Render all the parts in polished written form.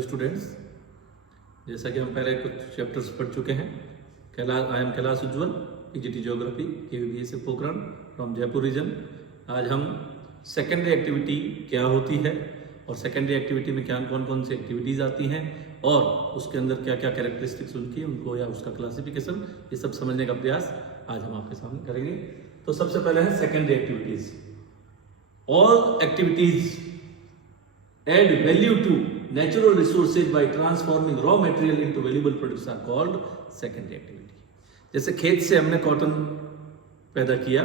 Students, जैसा कि हम पहले कुछ चैप्टर्स पढ़ चुके हैं। I am Kailash Ujjwal, PGT geography, KVBSA Pokhran from Jaipur region. आज हम सेकेंडरी एक्टिविटी क्या होती है और सेकेंडरी एक्टिविटी में क्या कौन कौन सी एक्टिविटीज़ आती हैं और उसके अंदर क्या क्या कैरेक्टरिस्टिक्स उनकी उनको या उसका क्लासिफिकेशन, ये सब समझने का प्रयास आज हम आपके सामने करेंगे। तो सबसे पहले है secondary activities. All activities add value to natural resources by transforming raw material into valuable products are called secondary activity। जैसे खेत से हमने कॉटन पैदा किया,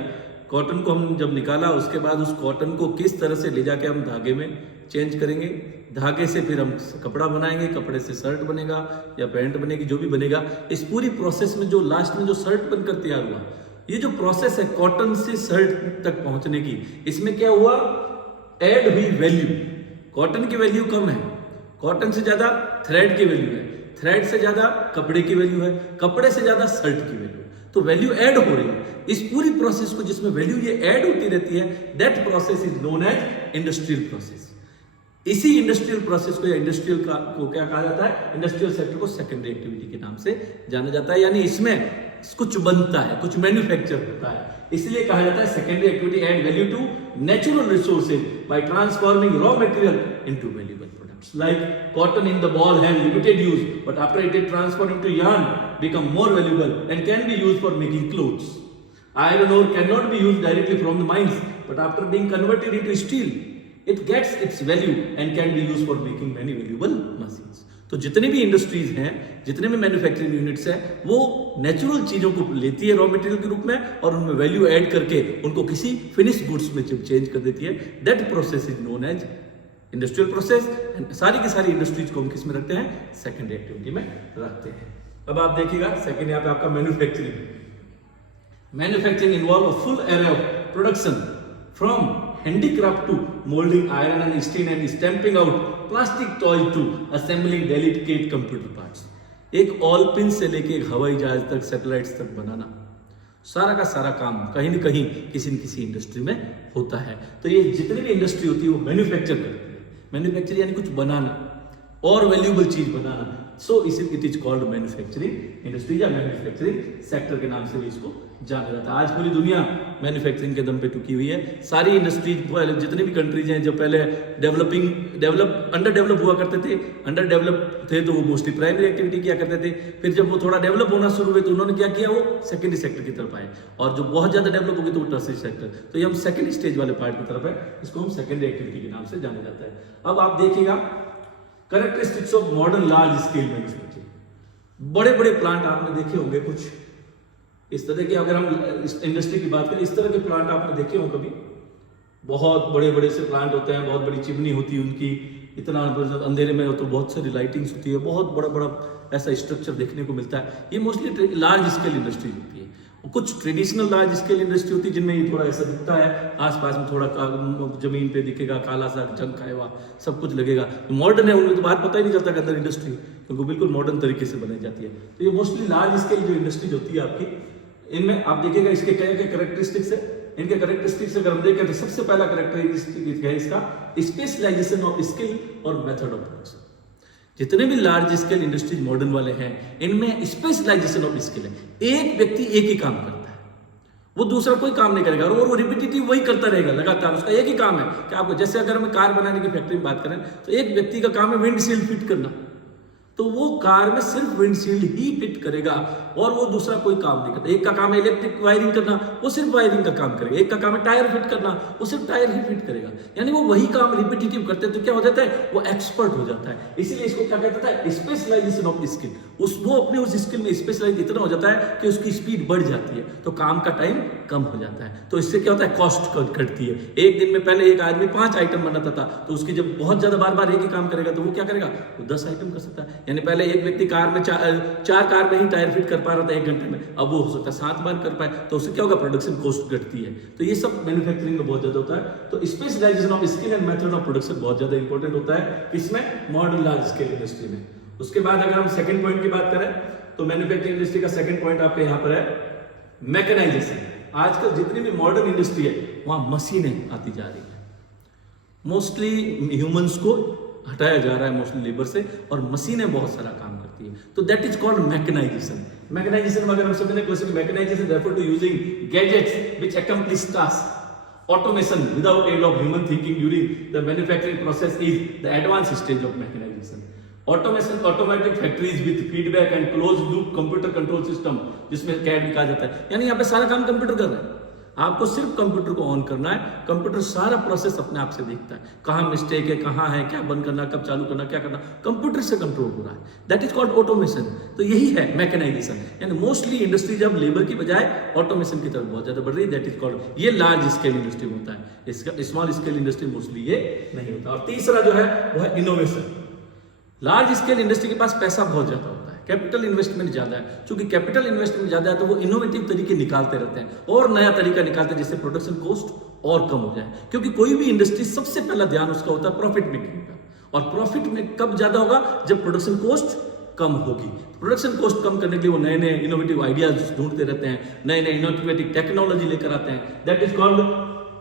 कॉटन को हम जब निकाला उसके बाद उस कॉटन को किस तरह से ले जाके हम धागे में चेंज करेंगे, धागे से फिर हम कपड़ा बनाएंगे, कपड़े से शर्ट बनेगा या पैंट बनेगी, जो भी बनेगा। इस पूरी प्रोसेस में जो लास्ट में जो शर्ट बनकर तैयार हुआ, ये जो प्रोसेस है कॉटन से शर्ट तक पहुंचने की, इसमें क्या हुआ, ऐड हुई वैल्यू। कॉटन की वैल्यू कम है, कॉटन से ज्यादा थ्रेड की वैल्यू है, थ्रेड से ज्यादा कपड़े की वैल्यू है, कपड़े से ज्यादा शर्ट की वैल्यू है। तो वैल्यू ऐड हो रही है। इस पूरी प्रोसेस को जिसमें वैल्यू ये ऐड होती रहती है, that process is known as industrial process. इसी इंडस्ट्रियल प्रोसेस को या इंडस्ट्रियल को क्या कहा जाता है, इंडस्ट्रियल सेक्टर को सेकेंडरी एक्टिविटी के नाम से जाना जाता है। यानी इसमें कुछ बनता है, कुछ मैन्युफैक्चर होता है, इसलिए कहा जाता है secondary activity add value to natural resources by transforming raw material into valuable products. Like cotton in the boll has limited use, but after it is transformed into yarn become more valuable and can be used for making clothes. Iron ore cannot be used directly from the mines, but after being converted into steel, it gets its value and can be used for making many valuable machines. तो जितनी भी industries हैं, जितने भी manufacturing units हैं, वो natural चीजों को लेती है रॉ मटेरियल के रूप में और उनमें वैल्यू ऐड करके उनको किसी फिनिश गुड्स में चेंज कर देती है। That process is known as industrial process. सारी की सारी इंडस्ट्रीज को हम किस में रखते हैं, सेकेंडरी एक्टिविटी में रखते हैं। अब आप देखिएगा सेकेंड यहाँ पे आपका manufacturing. Manufacturing involve a full array of production from handicraft to molding iron and steel and stamping out plastic toys to assembling delicate computer parts। एक ऑल पिन से लेके एक हवाई जहाज तक, सैटेलाइट्स तक बनाना, सारा का सारा काम कहीं न कहीं किसी न किसी इंडस्ट्री में होता है। तो ये जितनी भी इंडस्ट्री होती है वो मैन्युफैक्चर करती है। मैन्युफैक्चर यानी कुछ बनाना और वैल्यूएबल चीज बनाना। So it is called manufacturing industry या मैन्युफैक्चरिंग सेक्टर के नाम से भी इसको जाना जाता है। आज पूरी दुनिया मैन्युफैक्चरिंग के दम पे टुकी हुई है। सारी इंडस्ट्रीज जितनी भी कंट्रीज हैं, जो पहले अंडर डेवलप हुआ करते थे, अंडर डेवलप थे तो वो मोस्टली प्राइमरी एक्टिविटी किया करते थे। फिर जब वो थोड़ा डेवलप होना शुरू हुए तो उन्होंने क्या किया, वो सेकेंडरी सेक्टर की तरफ आए, और जो बहुत ज्यादा डेवलप हो गई तो वो टर्शियरी सेक्टर। तो ये हम सेकेंड स्टेज वाले पार्ट की तरफ है, इसको हम सेकेंडरी एक्टिविटी के नाम से जाना जाता है। अब आप देखिएगा characteristics of modern large scale manufacturing. बड़े बड़े प्लांट आपने देखे होंगे कुछ इस तरह के। अगर हम इस इंडस्ट्री की बात करें, इस तरह के प्लांट आपने देखे हो कभी? बहुत बड़े बड़े से प्लांट होते हैं, बहुत बड़ी चिमनी होती है उनकी, इतना अंधेरे में हो तो बहुत सारी लाइटिंग्स होती है, बहुत बड़ा बड़ा ऐसा स्ट्रक्चर देखने को मिलता है। ये मोस्टली लार्ज स्केल इंडस्ट्री होती है। कुछ ट्रेडिशनल लार्ज स्केल इंडस्ट्री होती है जिनमें ये थोड़ा ऐसा दिखता है, आसपास में थोड़ा जमीन पे दिखेगा काला सा जंग खाया हुआ सब कुछ लगेगा। मॉडर्न है, उनमें तो बाहर पता ही नहीं चलता कि अंदर इंडस्ट्री, क्योंकि बिल्कुल मॉडर्न तरीके से बनाई जाती है। तो ये मोस्टली लार्ज स्केल जो इंडस्ट्रीज होती है आपकी, इनमें आप देखिएगा इसके क्या क्या कैरेक्टरिस्टिक्स है। इनके कैरेक्टरिस्टिक्स अगर हम देखें तो सबसे पहला कैरेक्टरिस्टिक है इसका स्पेशलाइजेशन ऑफ स्किल और मेथड ऑफ प्रोडक्शन। जितने भी लार्ज स्केल इंडस्ट्रीज मॉडर्न वाले हैं, इनमें स्पेशलाइजेशन ऑफ स्किल है। एक व्यक्ति एक ही काम करता है, वो दूसरा कोई काम नहीं करेगा और वो रिपीटेटिव वही करता रहेगा लगातार। उसका एक ही काम है कि आपको, जैसे अगर हम कार बनाने की फैक्ट्री में बात करें तो एक व्यक्ति का काम है विंडशील्ड फिट करना, तो वो कार में सिर्फ विंडशील्ड ही फिट करेगा और वो दूसरा कोई काम नहीं करता। एक का काम है इलेक्ट्रिक वायरिंग करना, वो सिर्फ वायरिंग का काम करेगा। एक का काम है टायर फिट करना, वो सिर्फ टायर ही फिट करेगा। यानी वो वही काम रिपीटेटिव करते हैं, तो क्या हो जाता है, वो एक्सपर्ट हो जाता है। इसीलिए इसको क्या कहता है, स्पेशलाइजेशन ऑफ स्किल। वो अपने उस स्किल में स्पेशलाइज इतना हो जाता है कि उसकी स्पीड बढ़ जाती है, तो काम का टाइम कम हो जाता है। तो इससे क्या होता है, कॉस्ट घटती है। एक दिन में पहले एक आदमी 5 आइटम बनाता था, तो उसकी जब बहुत ज्यादा बार बार एक ही काम करेगा तो वो क्या करेगा, वो 10 आइटम कर सकता है। यानी पहले एक व्यक्ति कार में चार कार में ही टायर फिट कर पा रहा था 1 घंटे में, अब वो हो सकता है 7 बार कर पाए, तो उससे क्या होगा, प्रोडक्शन कॉस्ट घटती है। तो ये सब मैन्युफैक्चरिंग में बहुत ज्यादा होता है। तो specialisation of skill and method of production बहुत ज्यादा इंपॉर्टेंट होता है इसमें, मॉडर्न लार्ज स्केल इंडस्ट्री में। उसके बाद अगर हम सेकंड पॉइंट की बात करें तो मैन्युफैक्चरिंग इंडस्ट्री का सेकंड पॉइंट आपके यहाँ पर है मैकेनाइजेशन। आजकल जितनी भी मॉडर्न इंडस्ट्री है वहां मशीनें आती जा रही है। मोस्टली ह्यूमंस को हटाया जा रहा है मोस्टली लेबर से, और मशीनें बहुत सारा काम करती है। तो that is called mechanisation. Mechanisation में अगर हम समझने क्वेश्चन, mechanisation refer to using gadgets which accomplish task. Automation without aid of human thinking during the manufacturing process is the advanced stage of mechanization. Automation, automatic factories with feedback and closed loop computer control system, जिसमें CAD भी कहा जाता है, यानी यहाँ पे सारा काम कंप्यूटर कर रहा है। आपको सिर्फ कंप्यूटर को ऑन करना है, कंप्यूटर सारा प्रोसेस अपने आप से देखता है, कहाँ मिस्टेक है, कहाँ है, क्या बंद करना, कब चालू करना, क्या करना, कंप्यूटर से कंट्रोल हो रहा है। That is called automation. तो यही है मैकेनाइजेशन, यानी मोस्टली इंडस्ट्री जब लेबर की बजाय ऑटोमेशन की तरफ बहुत ज्यादा बढ़ रही है, दैट इज कॉल्ड, ये लार्ज स्केल इंडस्ट्री होता है, इसका स्मॉल स्केल इंडस्ट्री मोस्टली ये नहीं होता। और तीसरा जो है वो है इनोवेशन। लार्ज स्केल इंडस्ट्री के पास पैसा बहुत ज्यादा होता है, कैपिटल इन्वेस्टमेंट ज्यादा है। चूंकि कैपिटल इन्वेस्टमेंट ज्यादा है तो वो इनोवेटिव तरीके निकालते रहते हैं और नया तरीका निकालते हैं जिससे प्रोडक्शन कॉस्ट और कम हो जाए। क्योंकि कोई भी इंडस्ट्री सबसे पहला ध्यान उसका होता है प्रॉफिट मेकिंग का, और प्रॉफिट में कब ज्यादा होगा, जब प्रोडक्शन कॉस्ट कम होगी। प्रोडक्शन कॉस्ट कम करने के लिए वो नए नए इनोवेटिव आइडियाज ढूंढते रहते हैं, नए नए इनोवेटिव टेक्नोलॉजी लेकर आते हैं। That is called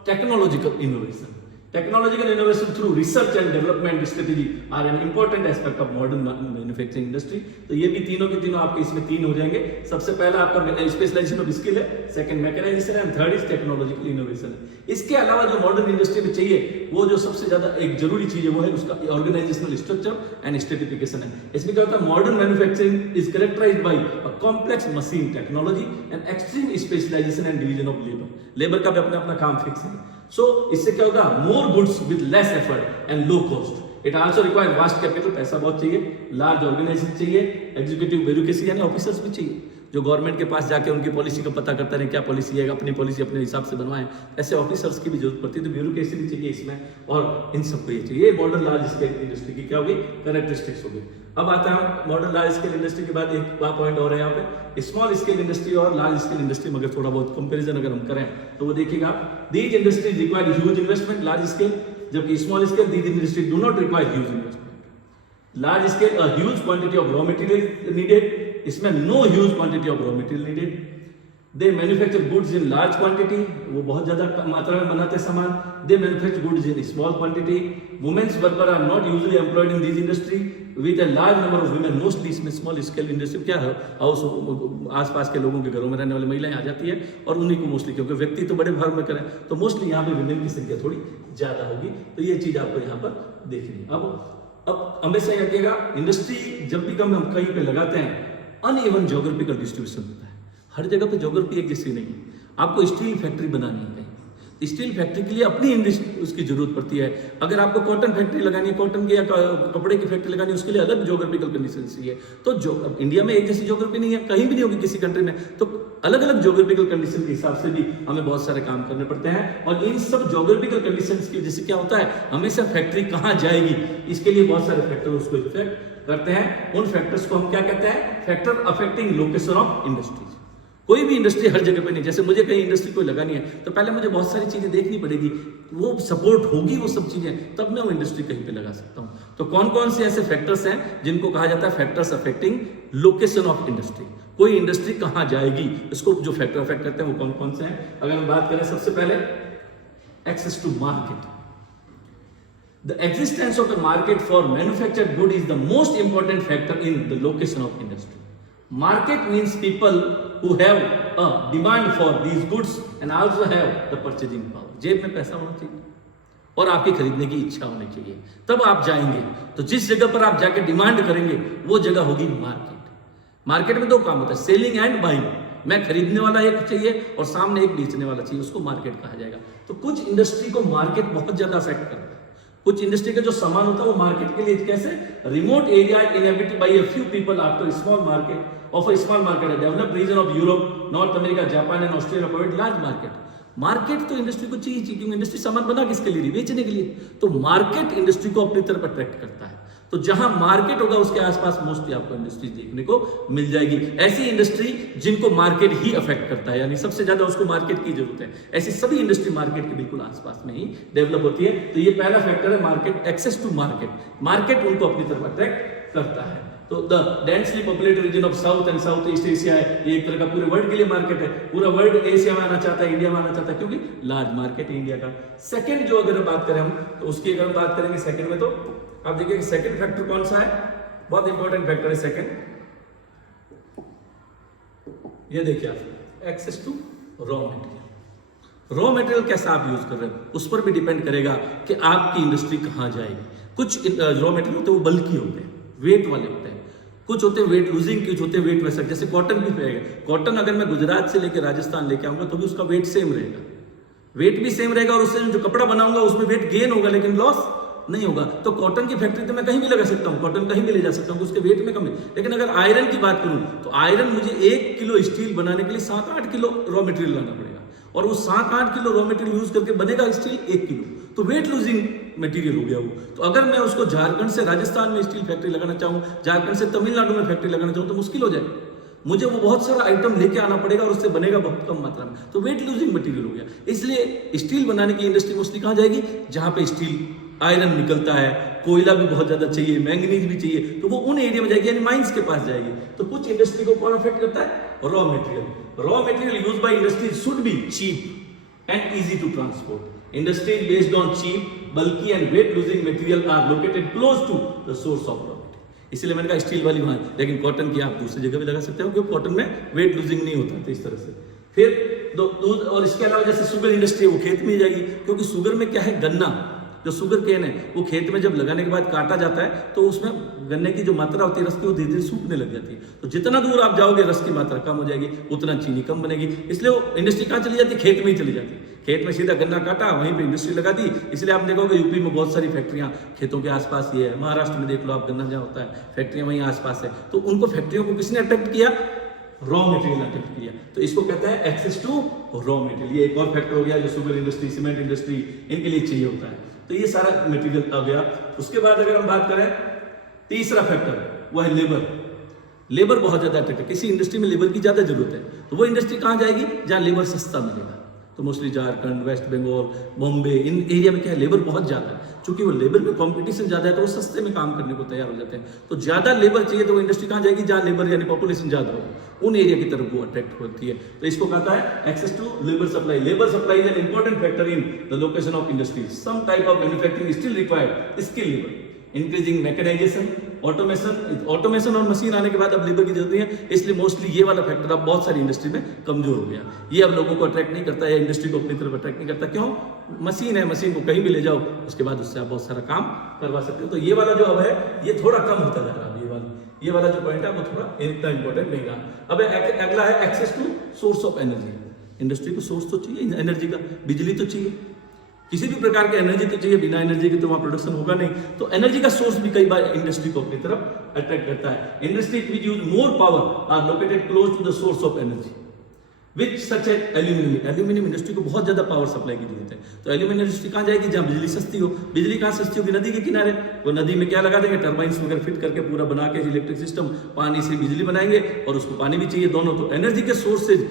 technological innovation. Technological innovation through research and development strategy are an important aspect of modern manufacturing industry। तो ये भी तीनों के तीनों आपके इसमें तीन हो जाएंगे। सबसे पहला आपका स्पेशलाइजेशन ऑफ स्किल है, सेकंड मैकेनाइजेशन है, and third is technological innovation है। इसके अलावा जो मॉडर्न इंडस्ट्री में चाहिए, वो जो सबसे ज्यादा एक जरूरी चीज है वो है उसका ऑर्गेनाइजेशनल स्ट्रक्चर एंड स्ट्रेटिफिकेशन है। इसमें क्या होता है, modern manufacturing is characterised by a complex machine technology and extreme specialisation and division of labour. Labour का भी अपना अपना काम फिक्स है। सो इससे क्या होगा, more goods with less effort and low cost. It also require vast capital, पैसा बहुत चाहिए, लार्ज ऑर्गेनाइजेशन चाहिए, एग्जीक्यूटिव ब्यूरोक्रेसी यानी ऑफिसर्स भी चाहिए जो गवर्नमेंट के पास जाके उनकी पॉलिसी को पता करते रहे, क्या पॉलिसी है, अपनी पॉलिसी अपने हिसाब से बनवाएं। ऐसे ऑफिसर्स की भी जरूरत पड़ती है, तो ब्यूरोक्रेसी भी चाहिए इसमें, और इन सबको ये चाहिए। मॉडर्न लार्ज स्केल इंडस्ट्री की क्या होगी, कैरेक्टरिस्टिक्स होगी। अब आता है मॉडर्न लार्ज स्केल इंडस्ट्री के बाद एक पॉइंट और है यहाँ पे, स्मॉल स्केल इंडस्ट्री और लार्ज स्केल इंडस्ट्री में अगर थोड़ा बहुत कंपैरिजन अगर हम करें तो वो देखिएगा, these industries require huge investment large scale, जबकि small scale these industry do not require huge investment. Large scale a huge quantity of raw material needed, इसमें no huge quantity of raw material needed. They manufacture goods in large quantity, वो बहुत ज्यादा मात्रा में बनाते सामान। They manufacture goods in small quantity. Women's worker are not usually employed in this industry with a large number of women. Mostly इसमें small scale industry क्या है, हाउस आसपास के लोगों के घरों में रहने वाली महिलाएं आ जाती है, और उन्हीं को मोस्टली, क्योंकि व्यक्ति तो बड़े भर में करें तो मोस्टली यहाँ पे वुमेन की संख्या थोड़ी ज्यादा होगी। तो ये चीज आपको यहाँ पर देखनी। अब हमेशा याद रखिएगा, इंडस्ट्री जब भी हम कहीं पे लगाते हैं, अनइवन ज्योग्राफिकल डिस्ट्रीब्यूशन होता है, हर जगह पे ज्योग्राफी एक जैसी नहीं है। आपको स्टील फैक्ट्री बनानी है कहीं, स्टील फैक्ट्री के लिए अपनी इंडस्ट्री उसकी जरूरत पड़ती है। अगर आपको कॉटन फैक्ट्री लगानी है, कॉटन की या कपड़े की फैक्ट्री लगानी है, उसके लिए अलग ज्योग्राफिकल कंडीशन चाहिए। तो जो इंडिया में एक जैसी ज्योग्राफी नहीं है, कहीं भी नहीं होगी किसी कंट्री में, तो अलग अलग ज्योग्राफिकल कंडीशन के हिसाब से भी हमें बहुत सारे काम करने पड़ते हैं। और इन सब ज्योग्राफिकल कंडीशंस की वजह से क्या होता है, हमेशा फैक्ट्री कहाँ जाएगी, इसके लिए बहुत सारे फैक्टर उसको इफेक्ट करते हैं। उन फैक्टर्स को हम क्या कहते हैं, factor affecting location of industries. कोई भी इंडस्ट्री हर जगह पे नहीं, जैसे मुझे कहीं इंडस्ट्री कोई लगानी है तो पहले मुझे बहुत सारी चीजें देखनी पड़ेगी, वो सपोर्ट होगी वो सब चीजें, तब मैं वो इंडस्ट्री कहीं पे लगा सकता हूँ। तो कौन कौन से ऐसे फैक्टर्स हैं जिनको कहा जाता है factors affecting location of industry. कोई इंडस्ट्री कहाँ जाएगी, इसको जो फैक्टर अफेक्ट करते हैं वो कौन कौन से हैं। अगर हम बात करें, सबसे पहले access to market. The existence of a market for manufactured good is the most important factor in the location of industry. Market means people who have a demand for these goods and also have the purchasing power. जेब में पैसा होना चाहिए और आपकी खरीदने की इच्छा होनी चाहिए, तब आप जाएंगे। तो जिस जगह पर आप जाके डिमांड करेंगे वो जगह होगी मार्केट। मार्केट में दो काम होता है, सेलिंग एंड बाइंग। मैं खरीदने वाला एक चाहिए और सामने एक बेचने वाला चाहिए, उसको मार्केट कहा जाएगा। तो कुछ इंडस्ट्री को मार्केट बहुत ज्यादा अफेक्ट करता है। कुछ इंडस्ट्री का जो सामान होता है वो मार्केट के लिए कैसे, remote area inhabited by a few people after small market of a small market, developed region of Europe, North America, Japan and Australia provide large market. Market तो इंडस्ट्री को चाहिए, क्योंकि इंडस्ट्री सामान बना किसके लिए, बेचने के लिए। तो मार्केट इंडस्ट्री को अपनी तरफ अट्रैक्ट करता है। तो जहां मार्केट होगा उसके आसपास मोस्टली आपको इंडस्ट्री देखने को मिल जाएगी। ऐसी इंडस्ट्री जिनको मार्केट ही अफेक्ट करता है, यानी सबसे ज्यादा उसको मार्केट की जरूरत है, ऐसी सभी इंडस्ट्री मार्केट के बिल्कुल आसपास में ही डेवलप होती है। तो ये पहला फैक्टर है market, access to market. Market उनको अपनी तरफ अट्रैक्ट करता है। तो the densely populated region of south and south east Asia है, ये एक तरह का पूरे वर्ल्ड के लिए मार्केट है। पूरा वर्ल्ड एशिया में आना चाहता है, इंडिया में आना चाहता है, क्योंकि लार्ज मार्केट है इंडिया का। सेकंड जो अगर बात करें हम, तो उसकी अगर हम बात करेंगे सेकंड में, तो आप देखिए सेकंड फैक्टर कौन सा है, बहुत इंपॉर्टेंट फैक्टर है सेकंड, ये देखिए आप access to raw material. Raw material कैसा आप यूज कर रहे हो उस पर भी डिपेंड करेगा कि आपकी इंडस्ट्री कहां जाएगी। कुछ रॉ मटेरियल होते हैं वो बल्की होते हैं, वेट वाले होते हैं, कुछ होते हैं वेट लूजिंग, कुछ होते हैं वेट वैसा, जैसे कॉटन भी रहेगा। कॉटन अगर मैं गुजरात से लेकर राजस्थान लेके आऊंगा तो भी उसका वेट सेम रहेगा, वेट भी सेम रहेगा, और उससे जो कपड़ा बनाऊंगा उसमें वेट गेन होगा लेकिन लॉस नहीं होगा। तो कॉटन की फैक्ट्री तो मैं कहीं भी लगा सकता हूँ, कॉटन कहीं भी ले जा सकता हूँ, उसके वेट में कम है। लेकिन अगर आयरन की बात करूँ तो आयरन मुझे 1 किलो स्टील बनाने के लिए 7-8 किलो रॉ मटेरियल लाना पड़ेगा, और वो 7-8 किलो रॉ मटेरियल यूज करके बनेगा स्टील 1 किलो, तो वेट लूजिंग मटेरियल हो गया वो। तो अगर मैं उसको झारखंड से राजस्थान में स्टील फैक्ट्री लगाना चाहूँ, झारखंड से तमिलनाडु में फैक्ट्री लगाना चाहूँ तो मुश्किल हो जाएगा, मुझे वो बहुत सारा आइटम लेके आना पड़ेगा और उससे बनेगा बहुत कम मात्रा में, तो वेट लूजिंग मटेरियल हो गया। इसलिए स्टील बनाने की इंडस्ट्री मोस्टली कहाँ जाएगी, जहां पे स्टील आयरन निकलता है, कोयला भी बहुत ज्यादा चाहिए, मैंगनीज भी चाहिए, तो वो उन एरिया में जाएगी, यानी माइंस के पास जाएगी। तो कुछ इंडस्ट्री को कौन अफेक्ट करता है, raw material. Raw material used by industry should be cheap and easy to transport. Industries based on cheap, bulky and weight losing material are located close to the source of raw material. इसलिए मैंने कहा steel वाली वहां, लेकिन cotton की आप दूसरी जगह भी लगा सकते हो क्योंकि कॉटन में वेट लूजिंग नहीं होता। तो इस तरह से फिर दूध, और इसके अलावा जैसे शुगर इंडस्ट्री है वो खेत में ही जाएगी, क्योंकि शुगर में क्या है, गन्ना जो शुगर केन है वो खेत में जब लगाने के बाद काटा जाता है तो उसमें गन्ने की जो मात्रा होती है रस की वो धीरे धीरे सूखने लग जाती है। तो जितना दूर आप जाओगे रस की मात्रा कम हो जाएगी, उतना चीनी कम बनेगी, इसलिए वो इंडस्ट्री कहाँ चली जाती है, खेत में ही चली जाती है। खेत में सीधा गन्ना काटा, वहीं पे इंडस्ट्री लगा दी। इसलिए आप देखोगे यूपी में बहुत सारी फैक्ट्रियां खेतों के आसपास ही है, महाराष्ट्र में देख लो आप, गन्ना जहाँ होता है फैक्ट्रियां वहीं आसपास है। तो उनको फैक्ट्रियों को किसने अट्रैक्ट किया, रॉ मटेरियल अट्रैक्ट किया। तो इसको कहते हैं एक्सेस टू रॉ मटेरियल। ये एक और फैक्टर हो गया जो शुगर इंडस्ट्री, सीमेंट इंडस्ट्री, इनके लिए चाहिए होता है। तो ये सारा मटेरियल आ गया। उसके बाद अगर हम बात करें तीसरा फैक्टर वो है लेबर। लेबर बहुत ज्यादा अट्रैक्ट है, किसी इंडस्ट्री में लेबर की ज्यादा जरूरत है, तो वो इंडस्ट्री कहाँ जाएगी, जहाँ लेबर सस्ता मिलेगा। तो मोस्टली झारखंड, वेस्ट बंगाल, बॉम्बे, इन एरिया में क्या है, लेबर बहुत ज्यादा है। चूंकि वो लेबर में कंपटीशन ज्यादा है तो वो सस्ते में काम करने को तैयार हो जाते हैं। तो ज्यादा लेबर चाहिए तो वो इंडस्ट्री कहाँ जाएगी, जहाँ लेबर यानी पॉपुलेशन ज्यादा हो, उन एरिया की तरफ वो अट्रैक्ट होती है। तो इसको कहता है access to labour supply. Labour supply is an important factor in the location of industries. Some type of manufacturing still required skill labour. Increasing mechanisation, automation और मशीन आने के बाद अब लेबर की जरूरत नहीं है, इसलिए मोस्टली ये वाला फैक्टर अब बहुत सारी इंडस्ट्री में कमजोर हो गया। ये अब लोगों को अट्रैक्ट नहीं करता है, इंडस्ट्री को अपनी तरफ अट्रैक्ट नहीं करता। क्यों, मशीन है, मशीन को कहीं भी ले जाओ, उसके बाद उससे आप बहुत सारा काम करवा सकते हो। तो ये वाला जो अब है ये थोड़ा कम होता जा रहा है। ये वाला जो पॉइंट है वो थोड़ा इतना इंपॉर्टेंट नहीं रहा। अब अगला है access to source of energy. Industry को सोर्स तो चाहिए एनर्जी का, बिजली तो चाहिए, किसी भी प्रकार की एनर्जी तो चाहिए, बिना एनर्जी के तो वहां प्रोडक्शन होगा नहीं। तो एनर्जी का सोर्स भी कई बार इंडस्ट्री को अपनी तरफ अट्रैक्ट करता है। Industry which use more power are located close to the source of energy which such at aluminium. Aluminium industry को बहुत ज्यादा पावर सप्लाई की जरूरत है। तो एल्यूमिनियम इंडस्ट्री कहाँ जाएगी, जहाँ बिजली सस्ती हो। बिजली कहाँ सस्ती होगी, नदी के किनारे। वो नदी में क्या लगा देंगे, टर्बाइंस वगैरह फिट करके पूरा बना के इलेक्ट्रिक सिस्टम, पानी से बिजली बनाएंगे और उसको पानी भी चाहिए, दोनों। तो एनर्जी के सोर्सेज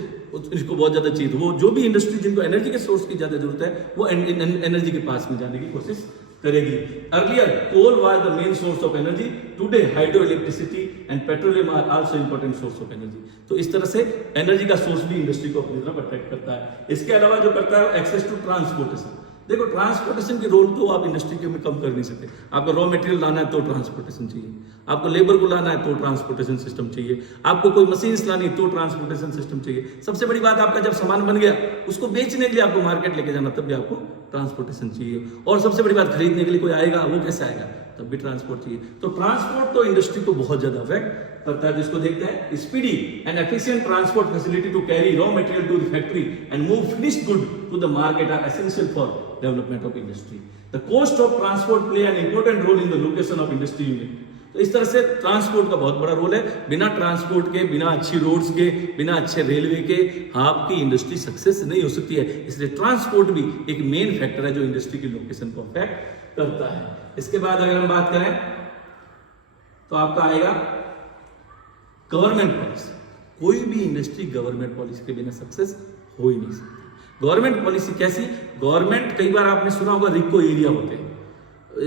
इसको बहुत ज्यादा चाहिए। तो वो जो भी इंडस्ट्री जिनको एनर्जी के सोर्स की ज्यादा जरूरत है वो एनर्जी के पास में जाने की कोशिश करेगी। Earlier coal was the main source of energy, today hydro electricity and petroleum are also important source of energy. तो इस तरह से एनर्जी का सोर्स भी इंडस्ट्री को अपनी तरफ अट्रैक्ट करता है। इसके अलावा जो करता है एक्सेस टू ट्रांसपोर्टेशन। देखो ट्रांसपोर्टेशन के रोल तो आप इंडस्ट्री में कम कर नहीं सकते। आपको रॉ मटेरियल लाना है तो ट्रांसपोर्टेशन चाहिए, आपको लेबर को लाना है तो ट्रांसपोर्टेशन सिस्टम चाहिए, आपको कोई मशीन लानी है तो ट्रांसपोर्टेशन सिस्टम चाहिए। सबसे बड़ी बात, आपका जब सामान बन गया उसको बेचने के लिए आपको मार्केट लेके जाना, तब भी आपको ट्रांसपोर्टेशन चाहिए। और सबसे बड़ी बात, खरीदने के लिए कोई आएगा, वो कैसे आएगा, तब भी ट्रांसपोर्ट चाहिए। तो ट्रांसपोर्ट तो इंडस्ट्री को बहुत ज्यादा अफेक्ट करता है। जिसको देखते हैं speedy and efficient transport facility to carry raw material to the factory and move finished good to the market are essential for development of industry. The cost of transport play an important role in the location of industry unit. तो इस तरह से transport का बहुत बड़ा role है। बिना transport के, बिना अच्छी रोड्स के, बिना अच्छे रेलवे के आपकी इंडस्ट्री सक्सेस नहीं हो सकती है। इसलिए ट्रांसपोर्ट भी एक मेन फैक्टर है जो इंडस्ट्री की लोकेशन को अफेक्ट करता है। इसके बाद अगर हम बात करें तो आपका आएगा गवर्नमेंट पॉलिसी। कोई भी इंडस्ट्री गवर्नमेंट पॉलिसी के बिना सक्सेस हो ही नहीं सकती। गवर्नमेंट पॉलिसी कैसी, गवर्नमेंट, कई बार आपने सुना होगा रिको एरिया होते हैं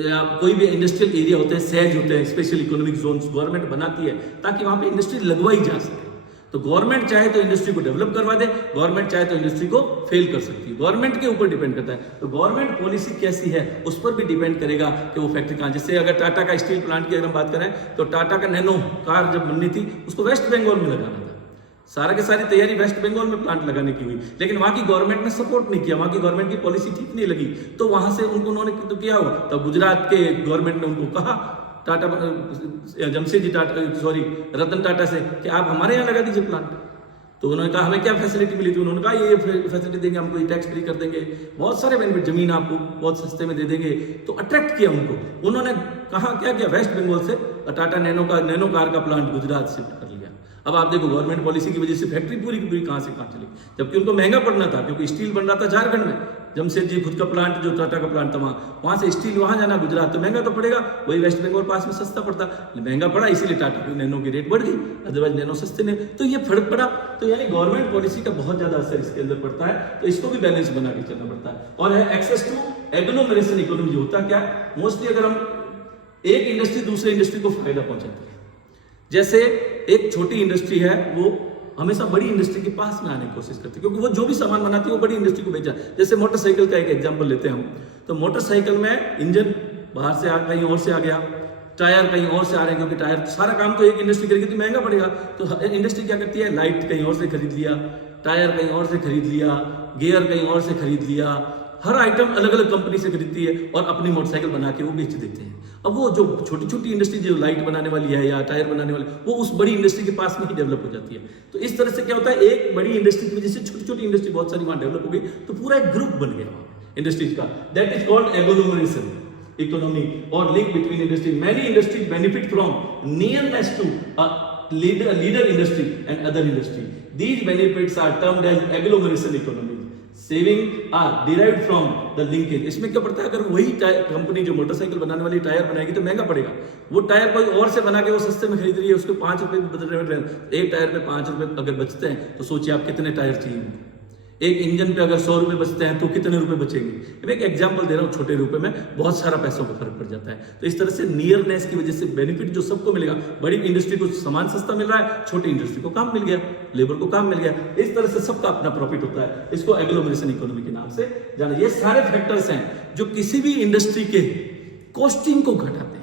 या कोई भी इंडस्ट्रियल एरिया होते हैं, सहज होते हैं, स्पेशल इकोनॉमिक जोन्स गवर्नमेंट बनाती है ताकि वहां पे इंडस्ट्री लगवाई जा सके। तो गवर्नमेंट चाहे तो इंडस्ट्री को डेवलप करवा दे, गवर्नमेंट चाहे तो इंडस्ट्री को फेल कर सकती है, गवर्नमेंट के ऊपर डिपेंड करता है। तो गवर्नमेंट पॉलिसी कैसी है उस पर भी डिपेंड करेगा कि वो फैक्ट्री कहाँ। जैसे अगर टाटा का स्टील प्लांट की अगर हम बात करें तो टाटा का नैनो कार जब बननी थी उसको वेस्ट बंगाल में लगाना था, सारा की सारी तैयारी वेस्ट बंगाल में प्लांट लगाने की हुई, लेकिन वहां की गवर्नमेंट ने सपोर्ट नहीं किया, वहां की गवर्नमेंट की पॉलिसी ठीक नहीं लगी, तो वहां से उन्होंने तो किया हो, तब गुजरात के गवर्नमेंट ने उनको कहा टाटा जमशेदजी टाटा सॉरी रतन टाटा से कि आप हमारे यहाँ लगा दीजिए प्लांट। तो उन्होंने कहा हमें क्या फैसिलिटी मिली थी, उन्होंने कहा ये फैसिलिटी देंगे हमको, ये टैक्स फ्री कर देंगे, बहुत सारे बेनिफिट, जमीन आपको बहुत सस्ते में दे देंगे। तो अट्रैक्ट किया उनको, उन्होंने कहा क्या किया, वेस्ट बंगाल से टाटा नैनो कार का प्लांट गुजरात शिफ्ट कर लिया। अब आप देखो गवर्नमेंट पॉलिसी की वजह से फैक्ट्री पूरी की पूरी कहां से कहां चली, जबकि उनको महंगा पड़ना था क्योंकि स्टील बन रहा था झारखंड में, जमशेदजी खुद का प्लांट जो टाटा का प्लांट था वहां से स्टील वहां जाना गुजरात, तो महंगा तो पड़ेगा, वही वेस्ट बंगाल पास में सस्ता पड़ता, महंगा पड़ा इसीलिए टाटा की नैनो की रेट बढ़ गई, अदरवाइज नैनो सस्ते ने, तो ये फर्क पड़ा। तो यानी गवर्नमेंट पॉलिसी का बहुत ज्यादा असर इसके अंदर पड़ता है, तो इसको भी बैलेंस बना के चलना पड़ता है। और है एक्सेस टू एग्लोमरेशन इकोनॉमी, जो होता क्या मोस्टली अगर हम एक इंडस्ट्री दूसरे इंडस्ट्री को फायदा पहुंचाती है, जैसे एक छोटी इंडस्ट्री है वो हमेशा बड़ी इंडस्ट्री के पास में आने की कोशिश करती है, क्योंकि वो जो भी सामान बनाती है वो बड़ी इंडस्ट्री को बेचा। जैसे मोटरसाइकिल का एक एग्जांपल लेते हैं हम, तो मोटरसाइकिल में इंजन बाहर से कहीं और से आ गया, टायर कहीं और से आ रहे हैं, क्योंकि टायर सारा काम तो एक इंडस्ट्री करेगी तो महंगा पड़ेगा, तो इंडस्ट्री क्या करती है, लाइट कहीं और से खरीद लिया, टायर कहीं और से खरीद लिया, गियर कहीं और से खरीद लिया, हर आइटम अलग अलग कंपनी से खरीदती है और अपनी मोटरसाइकिल बना के वो बेच देते हैं। अब वो जो छोटी छोटी इंडस्ट्री जो लाइट बनाने वाली है या टायर बनाने वाली, वो उस बड़ी इंडस्ट्री के पास में ही डेवलप हो जाती है। तो इस तरह से क्या होता है, एक बड़ी इंडस्ट्री की वजह से छोटी छोटी इंडस्ट्री बहुत सारी वहां डेवलप हो गई, तो पूरा एक ग्रुप बन गया इंडस्ट्रीज का, that is called agglomeration economy और link between industry. Many industries benefit from nearness to leader industry and other industry. These benefits are termed as agglomeration economy. Saving are derived from the linkage. इसमें क्या पड़ता है, अगर वही company जो motorcycle बनाने वाली टायर बनाएगी तो महंगा पड़ेगा, वो टायर कोई और से बना के वो सस्ते में खरीद रही है, उसको 5 रुपए बदल रहे हैं, एक टायर पे 5 रुपए अगर बचते हैं तो सोचिए आप कितने टायर चाहिए। एक इंजन पे अगर 100 रुपए बचते हैं तो कितने रुपए बचेंगे। मैं एक एग्जांपल दे रहा हूँ, छोटे रुपए में बहुत सारा पैसों का फर्क पड़ जाता है। तो इस तरह से नियरनेस की वजह से बेनिफिट जो सबको मिलेगा, बड़ी इंडस्ट्री को सामान सस्ता मिल रहा है, छोटी इंडस्ट्री को काम मिल गया, लेबर को काम मिल गया, इस तरह से सबका अपना प्रॉफिट होता है। इसको एग्लोमरेशन इकोनॉमी के नाम से जाना। ये सारे फैक्टर्स हैं जो किसी भी इंडस्ट्री के कॉस्टिंग को घटाते हैं।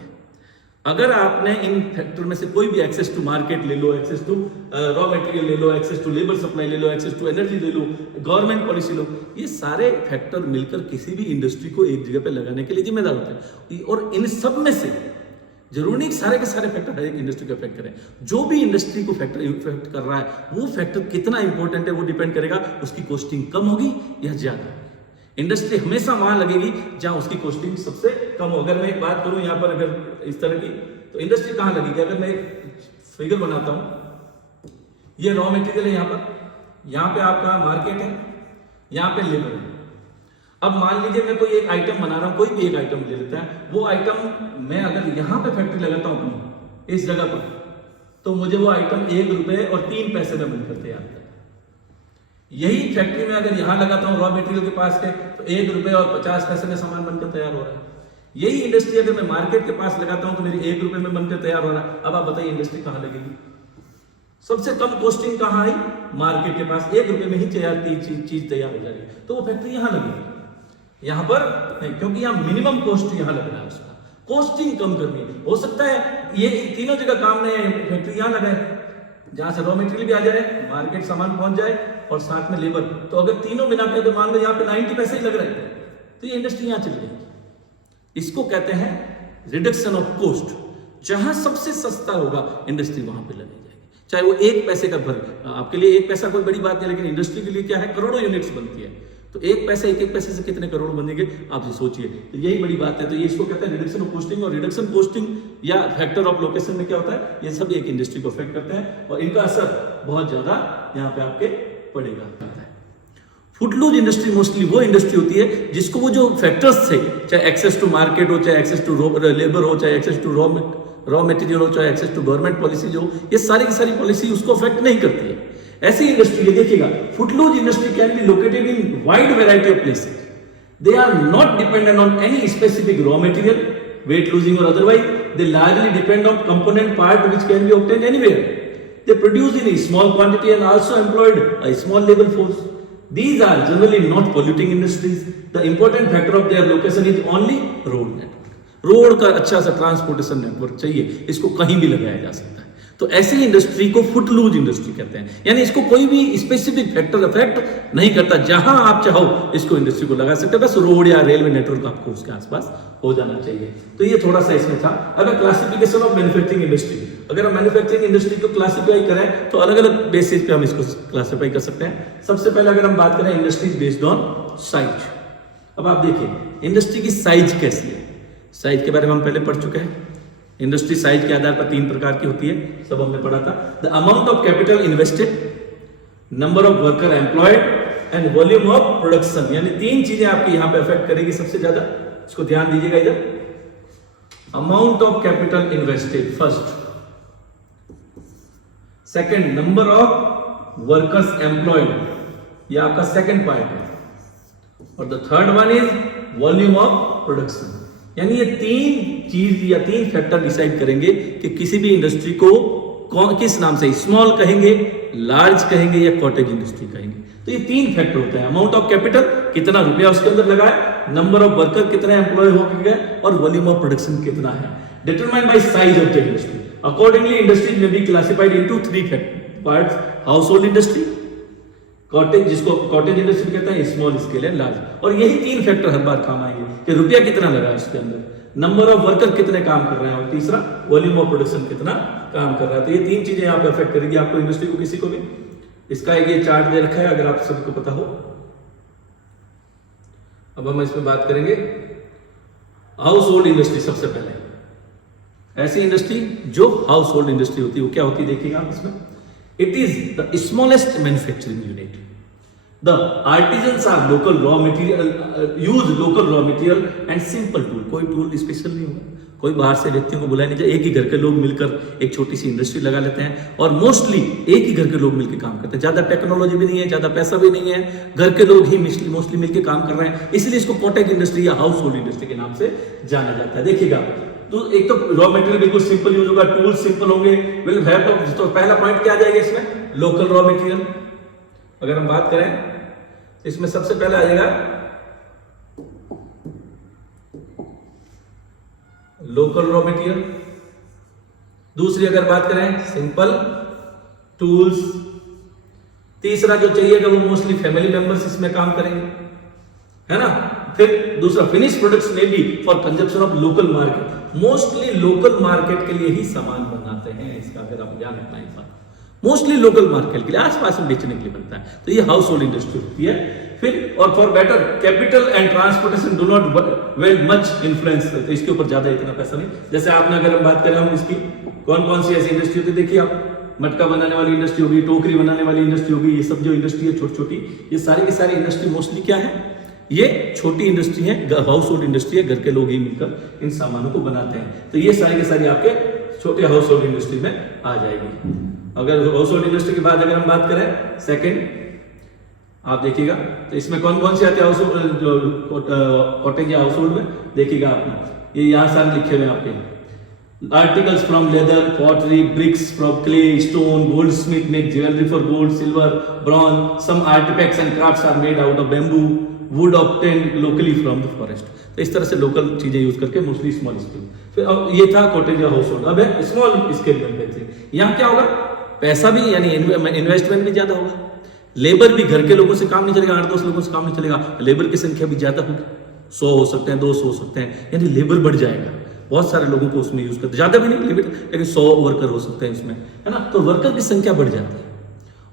अगर आपने इन फैक्टर में से कोई भी एक्सेस टू मार्केट ले लो, एक्सेस टू रॉ मटेरियल ले लो, एक्सेस टू लेबर सप्लाई ले लो, एक्सेस टू एनर्जी ले लो, गवर्नमेंट पॉलिसी लो, ये सारे फैक्टर मिलकर किसी भी इंडस्ट्री को एक जगह पे लगाने के लिए जिम्मेदार होते हैं। और इन सब में से जरूरी नहीं सारे के सारे फैक्टर एक इंडस्ट्री को इफेक्ट करें, जो भी इंडस्ट्री को फैक्टर इफेक्ट कर रहा है वो फैक्टर कितना इंपॉर्टेंट है वो डिपेंड करेगा उसकी कॉस्टिंग कम होगी या ज्यादा। इंडस्ट्री हमेशा वहां लगेगी जहां उसकी कॉस्टिंग सबसे कम हो। अगर मैं एक बात करूं यहाँ पर अगर इस तरह की, तो इंडस्ट्री कहां लगेगी, अगर मैं एक फिगर बनाता हूं, ये रॉ मटेरियल है यहाँ पे आपका मार्केट है, यहाँ पे लेबर है। अब मान लीजिए मैं कोई एक आइटम बना रहा हूं, कोई भी एक आइटम ले लेता है, वो आइटम मैं अगर यहाँ पे फैक्ट्री लगाता हूं अपनी इस जगह पर, तो मुझे वो आइटम 1 रुपए और 3 पैसे में बनकर तैयार होता है। यही फैक्ट्री में अगर यहां लगाता हूं रॉ मटेरियल के पास के, तो 1 रुपए और 50 पैसे में सामान बनकर तैयार हो रहा है। यही इंडस्ट्री अगर मैं मार्केट के पास लगाता हूं तो मेरी 1 रुपए में बनकर तैयार हो रहा है। अब आप बताइए इंडस्ट्री कहां लगेगी, सबसे कम कॉस्टिंग कहां आई, मार्केट के पास, 1 रुपए में ही चीज तैयार हो जाएगी, तो वो फैक्ट्री यहां लगेगी। यहां पर नहीं, क्योंकि यहां मिनिमम कॉस्ट यहां लग रहा है, उसका कॉस्टिंग कम करनी है। हो सकता है ये तीनों जगह काम नहीं, फैक्ट्री यहां लगाए जहां से रॉ मटेरियल भी आ जाए, मार्केट सामान पहुंच जाए और साथ में लेबर, तो अगर तीनों बिना पे, तो मान लो यहाँ पे 90 पैसे ही लग रहे हैं, तो ये इंडस्ट्री यहाँ चली जाएगी। इसको कहते हैं रिडक्शन ऑफ कॉस्ट। जहां सबसे सस्ता होगा इंडस्ट्री वहां पे लगी जाएगी, चाहे वो 1 पैसे का फर्क। आपके लिए 1 पैसा कोई बड़ी बात नहीं, लेकिन इंडस्ट्री के लिए क्या है, करोड़ों यूनिट्स बनती है, तो 1 पैसे 1 पैसे से कितने करोड़ बनेंगे आप सोचिए। तो यही बड़ी बात है। तो ये इसको कहते हैं रिडक्शन ऑफ कॉस्टिंग। और रिडक्शन कॉस्टिंग या फैक्टर ऑफ लोकेशन में क्या होता है, ये सब एक इंडस्ट्री को अफेक्ट करते हैं और इनका असर बहुत ज्यादा यहाँ पे आपके पड़ेगा। फुटलूज इंडस्ट्री मोस्टली वो इंडस्ट्री होती है जिसको वो जो फैक्टर्स थे, चाहे एक्सेस टू मार्केट हो, चाहे एक्सेस टू लेबर हो, चाहे एक्सेस टू रॉ मटेरियल हो, चाहे एक्सेस टू गवर्नमेंट पॉलिसी हो, ये सारी की सारी पॉलिसी उसको अफेक्ट नहीं करती है। ऐसी इंडस्ट्री देखिएगा, footloose industry can be located in wide variety of places. They are not dependent on any specific raw material, weight losing और otherwise, they largely depend on component part which can be obtained anywhere. They produce in a small quantity and also employed a small labor force. These are generally not polluting industries. The important factor of their location is only road network. Road का अच्छा सा transportation network चाहिए, इसको कहीं भी लगाया जा सकता है। तो ऐसी इंडस्ट्री को फुटलूज इंडस्ट्री कहते हैं, यानी इसको कोई भी स्पेसिफिक फैक्टर अफेक्ट नहीं करता, जहां आप चाहो इसको इंडस्ट्री को लगा सकते हो, बस रोड या रेलवे नेटवर्क आपको उसके आसपास हो जाना चाहिए। तो ये थोड़ा सा इसमें था। अगर क्लासिफिकेशन ऑफ मैन्युफैक्चरिंग इंडस्ट्री, अगर हम मैन्युफैक्चरिंग इंडस्ट्री को क्लासिफाई करें तो अलग अलग बेसिस पे हम इसको क्लासिफाई कर सकते हैं। सबसे पहले अगर हम बात करें इंडस्ट्रीज बेस्ड ऑन साइज। अब आप देखिए इंडस्ट्री की साइज कैसी है, साइज के बारे में हम पहले पढ़ चुके हैं। इंडस्ट्री साइज के आधार पर 3 प्रकार की होती है, सब हमने पढ़ा था। The amount of capital invested, number of worker employed and volume of production, यानी 3 चीजें आपकी यहां पे अफेक्ट करेगी सबसे ज्यादा। इसको ध्यान दीजिएगा इधर। Amount of capital invested first, second number of workers employed, ये आपका सेकंड पार्ट है, और the third one is volume of production. यानी ये 3 चीज या 3 फैक्टर डिसाइड करेंगे कि किसी भी इंडस्ट्री को किस नाम से, स्मॉल कहेंगे, लार्ज कहेंगे या कॉटेज इंडस्ट्री कहेंगे। तो ये 3 फैक्टर होते हैं। अमाउंट ऑफ कैपिटल, कितना रुपया उसके अंदर लगा है, नंबर ऑफ वर्कर, कितने एम्प्लॉय हो गए, और वॉल्यूम ऑफ प्रोडक्शन कितना है, determined by size of the industry. Accordingly industries में be classified into 3 parts, household industry, cottage, जिसको कॉटेज इंडस्ट्री कहते हैं, स्मॉल स्केल है, लार्ज। और यही 3 फैक्टर हर बार काम आएंगे कि रुपया कितना लगा है उसके अंदर, नंबर ऑफ वर्कर कितने काम कर रहे हैं, और तीसरा वॉल्यूम ऑफ प्रोडक्शन कितना काम कर रहा है। तो ये 3 चीजें यहाँ पे अफेक्ट करेगी आपको इंडस्ट्री को, किसी को भी। इसका एक ये चार्ट दे रखा है अगर आप सबको पता हो। अब हम इसमें बात करेंगे हाउस होल्ड इंडस्ट्री। सबसे पहले ऐसी इंडस्ट्री जो हाउस होल्ड इंडस्ट्री होती है, वो क्या होती है देखिएगा आप इसमें। It is the smallest manufacturing unit. The artisans are local raw material, use local raw material and simple tool. कोई टूल स्पेशल नहीं होगा, कोई बाहर से व्यक्तियों को बुलाया नहीं जाए, एक ही घर के लोग मिलकर एक छोटी सी इंडस्ट्री लगा लेते हैं, और मोस्टली एक ही घर के लोग मिलकर काम करते हैं। ज्यादा टेक्नोलॉजी भी नहीं है, ज्यादा पैसा भी नहीं है, घर के लोग ही मोस्टली मिलकर काम कर रहे हैं, इसलिए इसको कॉटेज इंडस्ट्री या हाउस होल्ड इंडस्ट्री के नाम से जाना जाता है। देखिएगा, तो एक तो रॉ मटेरियल बिल्कुल सिंपल यूज होगा, टूल्स सिंपल होंगे, विल हैव तो पहला पॉइंट क्या आ जाएगा इसमें, लोकल रॉ मटेरियल। अगर हम बात करें इसमें सबसे पहले आ जाएगा लोकल रॉ मटेरियल। दूसरी अगर बात करें सिंपल टूल्स। तीसरा जो चाहिएगा वो मोस्टली फैमिली मेंबर्स इसमें काम करेंगे, है ना। फिर दूसरा फिनिश प्रोडक्ट्स में भी for consumption of local market, mostly local market के लिए ही सामान बनाते हैं। इसका अगर आप ध्यान रखना इस बात, मोस्टली लोकल मार्केट के लिए, आसपास में बेचने के लिए बनता है। तो ये हाउस होल्ड इंडस्ट्री होती है। फिर और for better capital and transportation do not well much influence, तो इसके ऊपर ज्यादा इतना पैसा नहीं। जैसे आपने अगर हम बात करें हम इसकी कौन कौन सी ऐसी इंडस्ट्री होती है, देखिए आप, मटका बनाने वाली इंडस्ट्री होगी, टोकरी बनाने वाली इंडस्ट्री होगी, ये सब जो इंडस्ट्री है छोटी छोटी, ये सारी की सारी इंडस्ट्री मोस्टली क्या है, ये छोटी इंडस्ट्री है, हाउस होल्ड इंडस्ट्री है, घर के लोग ही मिलकर इन सामानों को बनाते हैं। तो ये सारी की सारी आपके छोटे हाउस होल्ड इंडस्ट्री में आ जाएगी। अगर हाउस होल्ड इंडस्ट्री के बाद अगर हम बात करें सेकंड, आप देखिएगा तो इसमें कौन कौन से आते हैं हाउस होल्ड, जो कॉटेज या हाउस होल्ड में देखिएगा आपने, ये यहाँ सारे लिखे हुए आपके articles from leather, pottery, bricks from clay, stone, gold smith make jewellery for gold, silver, bronze, some artefacts and crafts are made out of bamboo, wood obtained locally from the forest. तो इस तरह से local चीजें use करके mostly small scale. फिर अब ये था कॉटेज या हाउस होल्ड। अब है स्मॉल स्केल मैन्युफैक्चरिंग। यहाँ क्या होगा, पैसा भी यानी इन्वेस्टमेंट भी ज्यादा होगा, लेबर भी घर के लोगों से काम नहीं चलेगा, 8-10 लोगों से काम नहीं चलेगा, लेबर की संख्या भी ज्यादा होगी, 100 हो सकते हैं, 200 हो सकते हैं, यानी लेबर बढ़ जाएगा। बहुत सारे लोगों को उसमें यूज करते, ज्यादा भी नहीं लिमिट, लेकिन 100 वर्कर हो सकते हैं इसमें, है ना। तो वर्कर की संख्या बढ़ जाती है।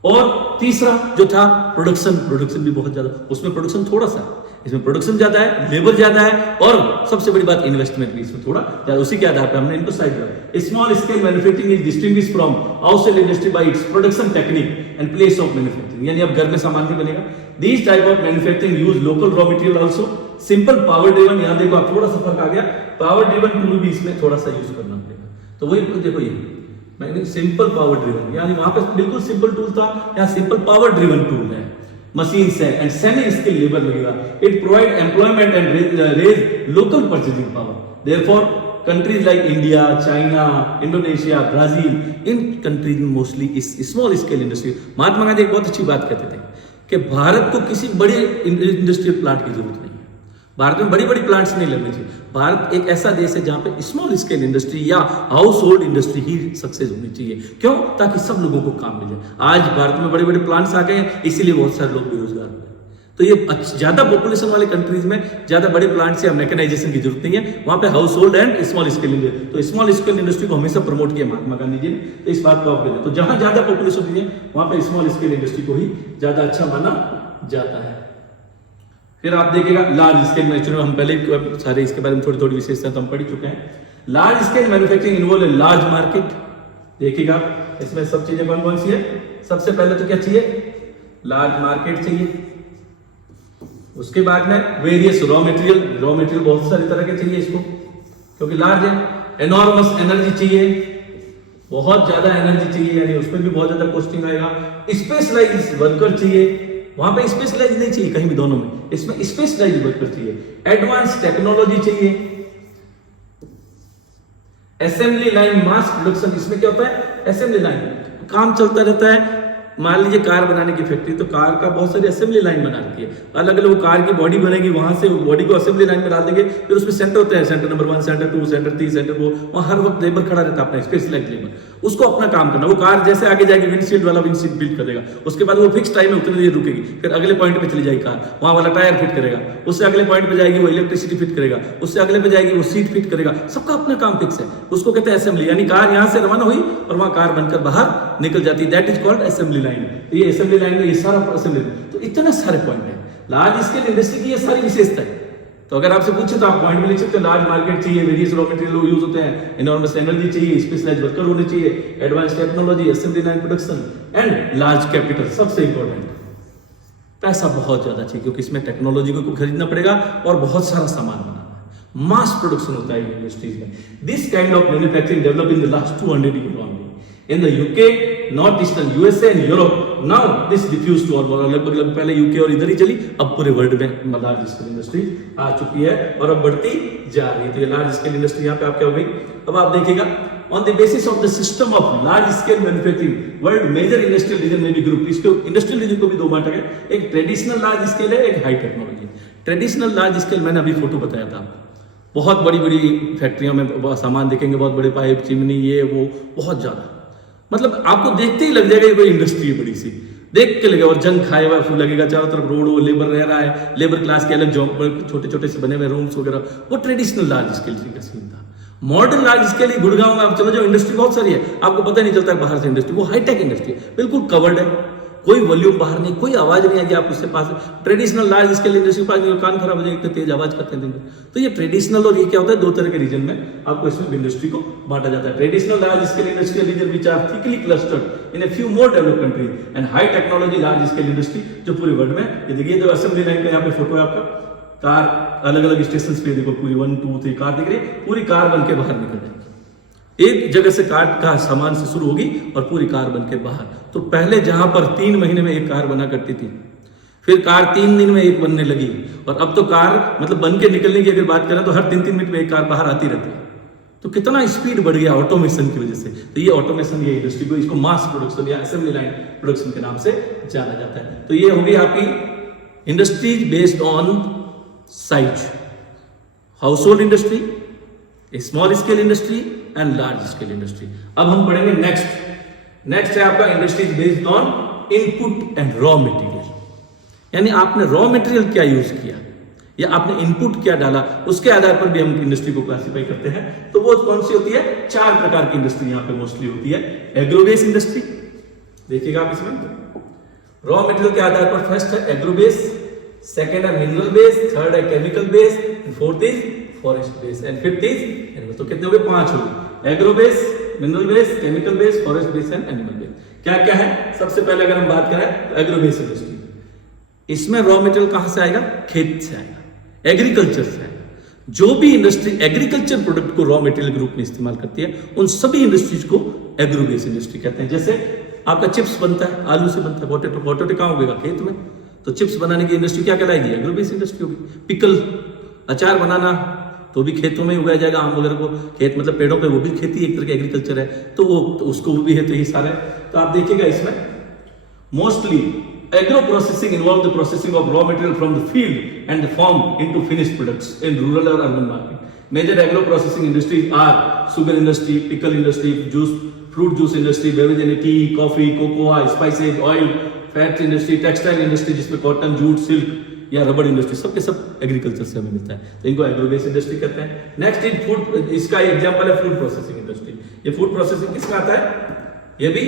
और तीसरा जो था प्रोडक्शन भी बहुत ज्यादा, उसमें प्रोडक्शन थोड़ा सा, इसमें प्रोडक्शन ज्यादा है, लेबर ज्यादा है, और सबसे बड़ी बात इन्वेस्टमेंट भी इसमें थोड़ा ज्यादा। उसी के आधार पर हमने इनको साइड किया। Small scale manufacturing is distinguished from house hold industry by its production technique and place of manufacturing, यानी अब घर में सामान भी बनेगा। These type of manufacturing use local raw material also, simple power driven, यहाँ देखो आप थोड़ा सा फर्क आ गया, पावर ड्रिवन टूल भी इसमें थोड़ा सा यूज करना पड़ेगा। तो वही देखो ये मैंने सिंपल पावर ड्रिवन, यानी वहां पे बिल्कुल सिंपल टूल था, यहाँ सिंपल पावर ड्रिवन टूल है, मशीन से एंड सेमी स्किल लेबर लगेगा। It provide employment and raise local purchasing power, therefore countries like India, China, Indonesia, Brazil, इन कंट्रीज में मोस्टली इस small scale industry. Mahatma Gandhi एक बहुत अच्छी बात कहते थे कि भारत को किसी बड़े इंडस्ट्रियल प्लांट की जरूरत नहीं है, भारत में बड़ी बड़ी प्लांट्स नहीं लगने चाहिए। भारत एक ऐसा देश है जहां पे स्मॉल स्केल इंडस्ट्री या हाउस होल्ड इंडस्ट्री ही सक्सेस होनी चाहिए। क्यों? ताकि सब लोगों को काम मिल जाए। आज भारत में बड़े बड़े प्लांट्स आ गए हैं, इसीलिए बहुत सारे लोग बेरोजगार हो गए। तो ये ज्यादा पॉपुलेशन वाले कंट्रीज में ज्यादा बड़े प्लांट्स या मैकेनाइजेशन की जरूरत नहीं है, वहां पे house hold and small scale industry. तो स्मॉल स्केल इंडस्ट्री को हमेशा प्रमोट किया महात्मा गांधी जी ने, तो इस बात को आप करें। तो जहां ज्यादा पॉपुलेशन होती है वहां पे स्मॉल स्केल इंडस्ट्री को ही ज्यादा अच्छा माना जाता है। फिर आप देखिएगा लार्ज स्केल मैन्युफैक्चरिंग, हम पहले सारे इसके बारे में थोड़ी थोड़ी विशेषता तो हम पढ़ चुके हैं। Large scale manufacturing involve a large market. देखिएगा इसमें सब चीजें कौन कौन सी है। सबसे पहले तो क्या चाहिए, लार्ज मार्केट चाहिए। उसके बाद में वेरियस रॉ मटेरियल बहुत सारी तरह के चाहिए इसको, क्योंकि लार्ज है। एनॉर्मस एनर्जी चाहिए, बहुत ज्यादा एनर्जी चाहिए, यानी उसमें भी बहुत ज्यादा कॉस्टिंग आएगा। स्पेशलाइज्ड वर्कर चाहिए, वहां पे स्पेशलाइज नहीं चाहिए कहीं भी, दोनों में इसमें स्पेशलाइज्ड वर्कर चाहिए। एडवांस टेक्नोलॉजी चाहिए। असेंबली लाइन मास प्रोडक्शन, इसमें क्या होता है, असेंबली लाइन काम चलता रहता है। मान लीजिए कार बनाने की फैक्ट्री, तो कार का बहुत सारी असेंबली लाइन बना रखी है, अलग अलग कार की बॉडी बनेगी, वहां से बॉडी को असेंबली लाइन में डाल देंगे। फिर उसमें सेंटर होते हैं, centre number 1, centre 2, centre 3, centre 4, वहां हर वक्त लेबर खड़ा रहता है, अपना स्पेशलाइज्ड लेबर, उसको अपना काम करना। वो कार जैसे आगे जाएगी विंडशील्ड वाला विंडशील्ड बिल्ड करेगा, उसके बाद वो फिक्स टाइम में उतनी देर रुकेगी, फिर अगले पॉइंट पे चली जाएगी कार, वहां वाला टायर फिट करेगा, उससे अगले पॉइंट पे जाएगी वो इलेक्ट्रिसिटी फिट करेगा, उससे अगले पे जाएगी वो सीट फिट करेगा। सबका अपना काम फिक्स है, उसको कहते हैं असेंबली। यानी कार यहां से रवाना हुई और वहां कार बनकर बाहर निकल जाती है, that is called assembly line. ये असेंबली लाइन में ये सारा असेंबली, तो इतने सारे पॉइंट है लार्ज स्केल इंडस्ट्री की, ये सारी विशेषता है। तो अगर आपसे पूछे तो आप पॉइंट में लिख सकते हैं, लार्ज मार्केट चाहिए, वेरियस रॉ मटेरियल यूज होते हैं, एनॉर्मस एनर्जी चाहिए, स्पेशलाइज्ड वर्कर होने चाहिए, advance technology, assembly line production and large capital. सबसे इंपॉर्टेंट पैसा बहुत ज्यादा चाहिए, क्योंकि इसमें टेक्नोलॉजी को खरीदना पड़ेगा और बहुत सारा सामान बनाना है, मास प्रोडक्शन होता है इंडस्ट्रीज में। This kind of manufacturing develop in the last 200 years only in the UK, north eastern USA and Europe. Now this diffuse to all, लगभग पहले यूके और इधर ही चली, अब पूरे वर्ल्ड में लार्ज स्केल इंडस्ट्री आ चुकी है और अब बढ़ती जा रही है। तो ये लार्ज स्केल इंडस्ट्री यहाँ पे आप क्या हो गई। अब आप देखिएगा, on the basis of the system of large scale manufacturing world major industrial region में भी ग्रुप, इसको इंडस्ट्रियल रीजन को भी दो बांटा गया, एक ट्रेडिशनल लार्ज स्केल है, एक high technology. Traditional large scale मैंने अभी फोटो बताया था, बहुत बड़ी बड़ी फैक्ट्रियों में सामान देखेंगे, बहुत बड़े पाइप, चिमनी, ये वो, बहुत ज्यादा, मतलब आपको देखते ही लग जाएगा ये कोई इंडस्ट्री है बड़ी सी, देख के लगेगा। और जंग खाए हुआ फूल लगेगा, चारों तरफ रोड हो, लेबर रह रहा है, लेबर क्लास के अलग जॉब, छोटे छोटे से बने हुए रूम्स वगैरह, वो ट्रेडिशनल लार्ज स्केल का सीन था। मॉडर्न लार्ज स्केल गुड़गांव में आप चलो जाओ, इंडस्ट्री बहुत सारी है, आपको पता नहीं चलता बाहर से इंडस्ट्री, वो हाईटेक इंडस्ट्री है, बिल्कुल कवर्ड है, कोई वॉल्यूम बाहर नहीं, कोई आवाज नहीं आएगी आप उससे पास। ट्रेडिशनल लार्ज स्केल इंडस्ट्री के पास कान खराब हो जाएगा, इतने तेज आवाज करते हैं दिन में। तो ये ट्रेडिशनल और ये क्या होता है, दो तरह के रीजन में आपको इसमें इंडस्ट्री को बांटा जाता है। Traditional large scale industrial region which are thickly clustered in a few more developed countries and high technology large scale industry, जो पूरे वर्ल्ड में। ये देखिए जो असेंबली लाइन का यहाँ पे फोटो है आपका, कार अलग अलग स्टेशन पे देखो, पूरी 1 2 3 कार दिख रही है, पूरी कार बन के बाहर निकल जाएगी, एक जगह से कार का सामान से शुरू होगी और पूरी कार बन के बाहर। तो पहले जहां पर 3 महीने में एक कार बना करती थी, फिर कार 3 दिन में एक बनने लगी, और अब तो कार मतलब बन के निकलने की अगर बात करें तो हर 3-3 मिनट में एक कार बाहर आती रहती है। तो कितना स्पीड बढ़ गया ऑटोमेशन की वजह से। तो ये ऑटोमेशन, ये इंडस्ट्री को, इसको मास प्रोडक्शन या असेंबली लाइन प्रोडक्शन के नाम से जाना जाता है। तो ये होगी आपकी industries based on size, house hold industry, small scale industry and large scale industry. अब हम पढ़ेंगे नेक्स्ट है आपका industries based on input and raw material, यानी आपने रॉ मटेरियल क्या यूज किया या आपने इनपुट क्या डाला, उसके आधार पर भी हम इंडस्ट्री को क्लासिफाई करते हैं। तो वो कौन सी होती है, 4 प्रकार की इंडस्ट्री यहाँ पे मोस्टली होती है। एग्रोबेस इंडस्ट्री, देखिएगा आप इसमें रॉ मटेरियल के आधार पर फर्स्ट है एग्रोबेस, सेकेंड है मिनरल बेस, थर्ड है chemical base, fourth is forest base and fifth is animal. तो कितने हो गए, 5 हो गए, agro-based, mineral base, chemical base, forest base and animal base. क्या क्या है, सबसे पहले अगर हम बात करें एग्रोबेस इंडस्ट्री, इसमें रॉ मटेरियल कहां से आएगा, खेत से आएगा, एग्रीकल्चर से आएगा। जो भी इंडस्ट्री एग्रीकल्चर प्रोडक्ट को रॉ मटेरियल ग्रुप में इस्तेमाल करती है, उन सभी इंडस्ट्रीज को एग्रोबेस इंडस्ट्री कहते हैं। जैसे आपका चिप्स बनता है, आलू से बनता है, पोटैटो कहां उगेगा, खेत में, तो चिप्स बनाने की इंडस्ट्री क्या कहलाएगी, एग्रोबेस इंडस्ट्री होगी। पिकल, अचार बनाना, तो भी खेतों में उगाया जाएगा, आम वगैरह को खेत मतलब पेड़ों पे, वो भी खेती एक तरह की एग्रीकल्चर है, तो वो तो उसको भी है। तो ये सारे तो आप देखिएगा इसमें mostly agro processing involve the processing of raw material from the field and the farm into finished products in rural और urban market. Major agro processing industries are sugar industry, pickle industry, fruit juice industry, beverage, tea, coffee, cocoa, spices, oil, fat industry, textile industry जिसमें cotton, jute, silk या रबड़ industry, सब के सब agriculture से हमें मिलता है, तो इनको एग्रो बेस्ड इंडस्ट्री कहते हैं। नेक्स्ट इज फूड, इसका एग्जांपल है फूड प्रोसेसिंग इंडस्ट्री। ये फूड प्रोसेसिंग किसका आता है? ये भी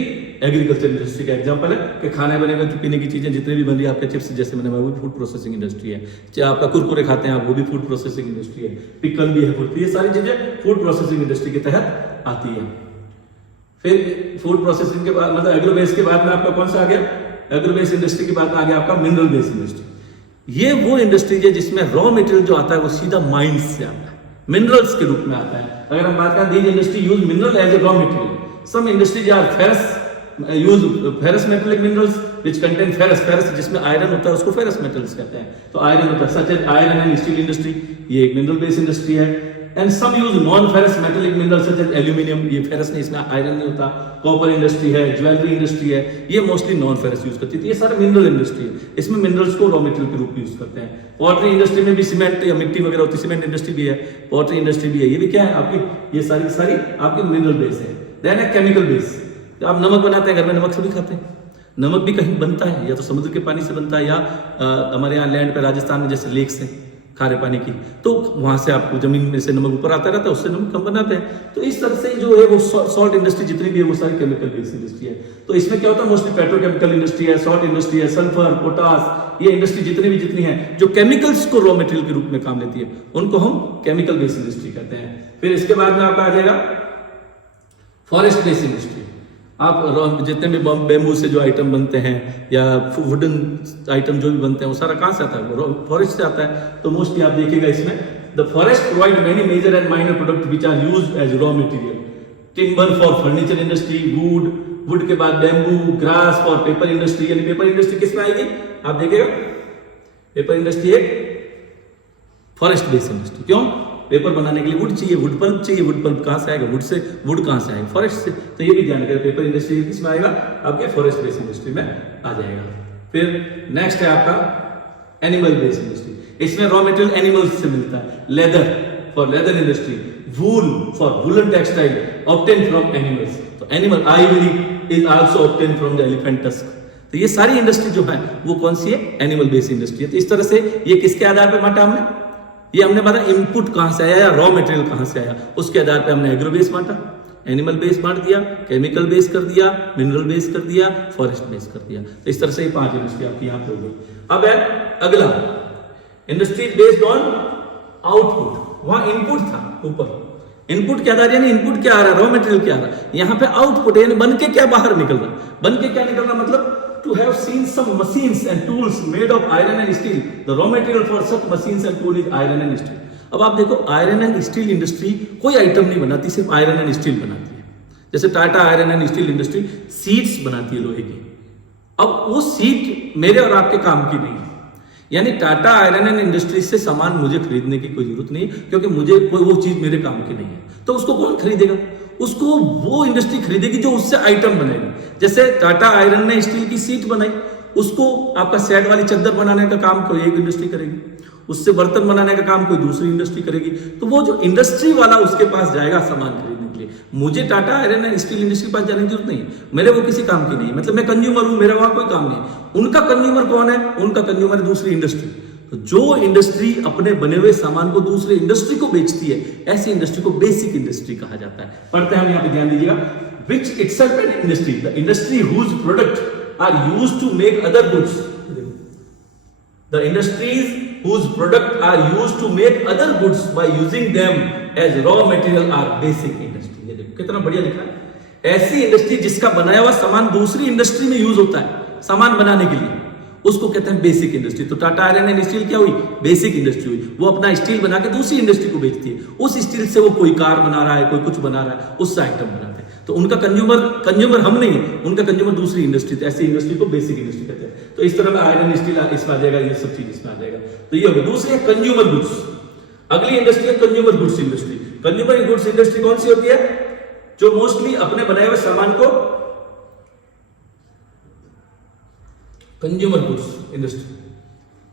एग्रीकल्चर इंडस्ट्री का एग्जांपल है कि खाने बनेगा, पीने की चीजें जितने भी बन रही है आपके चिप्स जैसे बने, वो भी फूड प्रोसेसिंग इंडस्ट्री है। चाहे आपका कुरकुरे खाते हैं आप, वो भी फूड प्रोसेसिंग इंडस्ट्री है। पिकल भी है फूड, ये सारी चीजें फूड प्रोसेसिंग इंडस्ट्री के तहत आती है। फिर फूड प्रोसेसिंग के बाद मतलब एग्रो बेस के बाद में आपका कौन सा आ गया? एग्रो बेस इंडस्ट्री के बाद में आ गया आपका मिनरल बेस इंडस्ट्री। ये वो इंडस्ट्री है जिसमें रॉ मटेरियल जो आता है वो सीधा माइंस से आता है, मिनरल्स के रूप में आता है। अगर हम बात करें these industry use mineral as a raw material. Some industries are use ferrous metallic minerals which contain ferrous जिसमें आयरन होता है, उसको ferrous metals कहते हैं। तो आयरन होता है, such as iron and steel industry, ये एक mineral based industry है। And some use non ferrous metallic minerals such as aluminium, ये ferrous नहीं, इसमें आयरन नहीं होता। कॉपर इंडस्ट्री है, ज्वेलरी इंडस्ट्री है, ये मोस्टली नॉन फेरस यूज करती है। ये सारे मिनरल इंडस्ट्री है, इसमें मिनरल्स को रॉ मटेरियल के रूप में यूज करते हैं। पॉटरी इंडस्ट्री में भी सीमेंट या मिट्टी वगैरह होती है, सीमेंट इंडस्ट्री भी है, पॉटरी इंडस्ट्री भी है, ये भी क्या है आपकी, ये सारी आपकी मिनरल बेस है। देन है केमिकल बेस, आप नमक बनाते हैं घर में, नमक सभी खाते हैं, नमक भी कहीं बनता है, या तो समुद्र के पानी से बनता है या हमारे यहाँ लैंड पे राजस्थान में जैसे लेक्स हैं खारे पानी की, तो वहां से आपको जमीन में से नमक ऊपर आता रहता है, उससे नमक कम बनाते हैं। तो इस तरह से जो है वो सॉल्ट इंडस्ट्री जितनी भी है वो सारी केमिकल बेस्ड इंडस्ट्री है। तो इसमें क्या होता है, मोस्टली पेट्रोकेमिकल इंडस्ट्री है, सॉल्ट इंडस्ट्री है, सल्फर, पोटास, ये इंडस्ट्री जितनी है जो केमिकल्स को रॉ मटेरियल के रूप में काम लेती है, उनको हम केमिकल बेस्ड इंडस्ट्री कहते हैं। फिर इसके बाद में आपका आ जाएगा फॉरेस्ट बेस्ड इंडस्ट्री। आप जितने भी बेम्बू से जो आइटम बनते हैं या वुडन आइटम जो भी बनते हैं वो सारा कहाँ से आता है, वो फॉरेस्ट से आता है। तो मोस्टली आप देखिएगा इसमें the forest provide many major and minor product which are used as raw material. Timber for furniture industry, wood के बाद bamboo, grass for paper industry. यानी पेपर इंडस्ट्री किसमें आएगी, आप देखिएगा पेपर इंडस्ट्री एक फॉरेस्ट बेस्ड इंडस्ट्री। क्यों? पेपर बनाने के लिए वुड चाहिए, वुड पल्प चाहिए, वुड पल्प कहाँ से आएगा, वुड कहाँ से आएगा, फॉरेस्ट से। तो ये भी ध्यान रखिए, पेपर इंडस्ट्री किसमें आएगा, आपके फॉरेस्ट बेस्ड इंडस्ट्री में आ जाएगा। फिर नेक्स्ट है आपका एनिमल बेस्ड इंडस्ट्री। इसमें रॉ मटेरियल एनिमल्स से मिलता है। Leather for leather industry, wool for woollen textile obtain from animals. तो animal ivory is also obtain from the elephant tusk. तो ये सारी इंडस्ट्री जो है वो कौन सी है, एनिमल बेस्ड इंडस्ट्री है। तो इस तरह से ये किसके आधार पर बांटा हमने, ये हमने बांटा इनपुट कहां से आया या रॉ मटेरियल कहां से आया, उसके आधार पे हमने एग्रो बेस बांटा, एनिमल बेस बांट दिया, केमिकल बेस कर दिया, मिनरल बेस कर दिया, फॉरेस्ट बेस कर दिया। तो इस तरह से ये 5 इंडस्ट्री आपकी यहाँ पे हो गई। अब है अगला इंडस्ट्री बेस्ड ऑन आउटपुट। वहां इनपुट था ऊपर, इनपुट के आधार यानी इनपुट क्या आ रहा है, रॉ मटेरियल क्या आ रहा है, यहाँ पे आउटपुट यानी बन के क्या बाहर निकल रहा है। बन के क्या निकल रहा मतलब to have seen some machines and tools made of iron and steel. The raw material for such machines and tools is iron and steel. अब आप देखो आयरन एंड स्टील इंडस्ट्री कोई आइटम नहीं बनाती, सिर्फ आयरन एंड स्टील बनाती है। जैसे Tata iron and steel industry seats बनाती है लोहे की। अब वो सीट मेरे और आपके काम की नहीं है, यानी टाटा आयरन एंड इंडस्ट्री से सामान मुझे खरीदने की कोई जरूरत नहीं है, क्योंकि मुझे कोई वो चीज मेरे काम की नहीं है। तो उसको कौन खरीदेगा, उसको वो इंडस्ट्री खरीदेगी जो उससे आइटम बनेगी। जैसे टाटा आयरन ने स्टील की सीट बनाई, उसको आपका सेट वाली चादर बनाने का काम कोई एक इंडस्ट्री करेगी, उससे बर्तन बनाने का काम कोई दूसरी इंडस्ट्री करेगी। तो वो जो इंडस्ट्री वाला उसके पास जाएगा सामान खरीदने के लिए, मुझे Tata iron and steel industry के पास जाने की जरूरत नहीं है, मेरे वो किसी काम की नहीं है। मतलब मैं कंज्यूमर हूं, मेरा वहां कोई काम नहीं। उनका कंज्यूमर कौन है, उनका कंज्यूमर है दूसरी इंडस्ट्री। तो जो इंडस्ट्री अपने बने हुए सामान को दूसरे इंडस्ट्री को बेचती है, ऐसी इंडस्ट्री को बेसिक इंडस्ट्री कहा जाता है। पढ़ते हैं हम यहाँ पे, ध्यान दीजिएगा। Which itself an industry, the industry whose product are used to make other goods. The industries whose product are used to make other goods by using them as raw material are basic industry. ये देखो कितना बढ़िया लिखा है। ऐसी industry जिसका बनाया हुआ सामान दूसरी इंडस्ट्री में यूज होता है सामान बनाने के लिए, उसको कहते हैं बेसिक इंडस्ट्री। तो टाटा आयरन एंड स्टील क्या हुई, बेसिक इंडस्ट्री हुई। वो अपना स्टील बना के दूसरी इंडस्ट्री को बेचती है, उस स्टील से वो कोई कार बना रहा है, कोई कुछ बना रहा है, उससे आइटम बनाते हैं। तो उनका कंज्यूमर हम नहीं है, उनका कंज्यूमर दूसरी इंडस्ट्री। तो ऐसी इंडस्ट्री को बेसिक इंडस्ट्री कहते हैं। तो इस तरह में आयरन स्टील इसमें आ जाएगा, ये सब चीज इसमें आ जाएगा। तो ये हो गया। दूसरी है कंज्यूमर गुड्स। अगली इंडस्ट्री है consumer goods industry. Consumer goods industry कौन सी होती है? जो मोस्टली अपने बनाए हुए सामान को, consumer goods industry